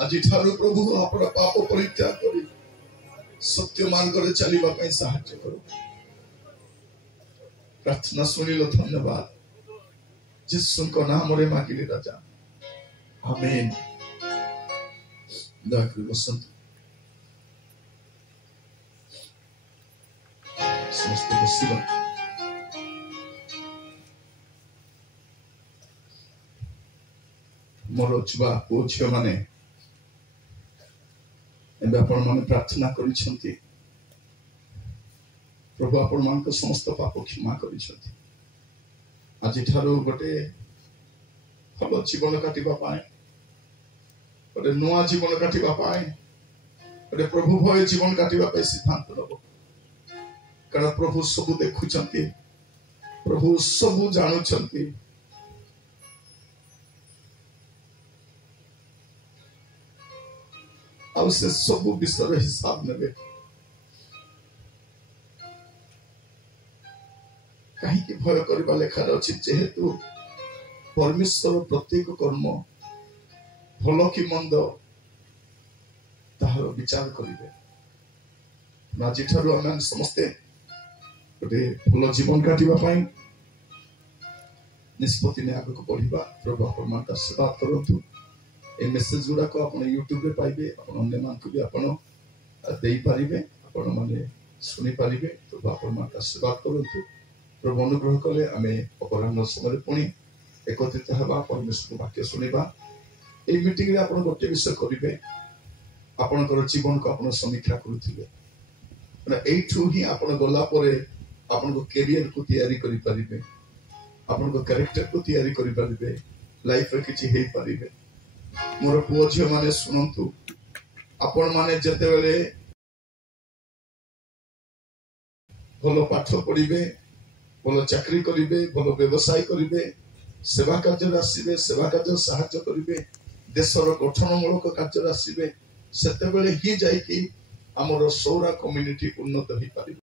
आज प्रभु आपण पाप परित्याग कर सत्य मार्ग चलवा साहाय्य करो प्रार्थना सुनिल धन्यवाद जिसु को नाम रे मांगिले राजा आमेन दयाकरी बसंत समस्त बसिबा मोर छुआ पुओ झील माने आपण माने प्रार्थना करिसेंती प्रभु आपण मान समस्त पाप क्षमा करिसेंती आज गोटे भल जीवन काटिबा पाए गोटे नुआ जीवन काटिबा पाए गोटे प्रभु भय जीवन काटिबा पे सिद्धांत नब कारण प्रभु सबु देखुचंती प्रभु सबु जानुचंती आ से सब विषय हिसाब ने कहीं भय करवा लेखार अच्छी जेहेतु परमेश्वर प्रत्येक कर्म भल कि मंद तार विचार करेंगे आज आम समस्ते गोटे भल जीवन काटिबा निष्पत्ति ने आगे बढ़ा प्रभु आपण आशीर्वाद करूँ ए मेसेज गुड़ा को आप यूट्यूब रे पाइबे आपण अन्य मान को भी आपण देई पारिबे आपण माने सुनी पारिबे तो आपण मान आशीर्वाद करंतु प्रभु अनुग्रह कले आमे अपराह्न समय पुणी एकत्रित हेबा परमेश्वर वाक्य सुनिबा ए मीटिंग रे आपण गोटे विषय करिवे आपनकर जीवन को आपण समीक्षा करूथिबे माने एठू ही आपण गला परे आपण को करियर को तैयारी करि पारिबे आपण को कैरेक्टर को तैयारी करि पारिबे लाइफ रे किछि हेई पारिबे मोर पुओ झील माने सुनंतु आपण माने जते बेले भलो पाठ पढ़िबे भलो चाकरी करिबे भलो व्यवसाय करिबे सेवा कार्य आसीबे सेवा कार्य सहायता करिबे देशर गठनमूलक कार्य आसीबे सेते बेले ही जाई कि हमर सौरा कम्युनिटी उन्नत होई पारिबे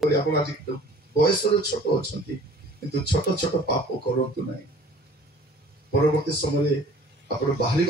पर आपण आज बयस रे छोट अछंती किंतु छोट छोट पाप करंतु नाही परवर्ती समय आप बाहर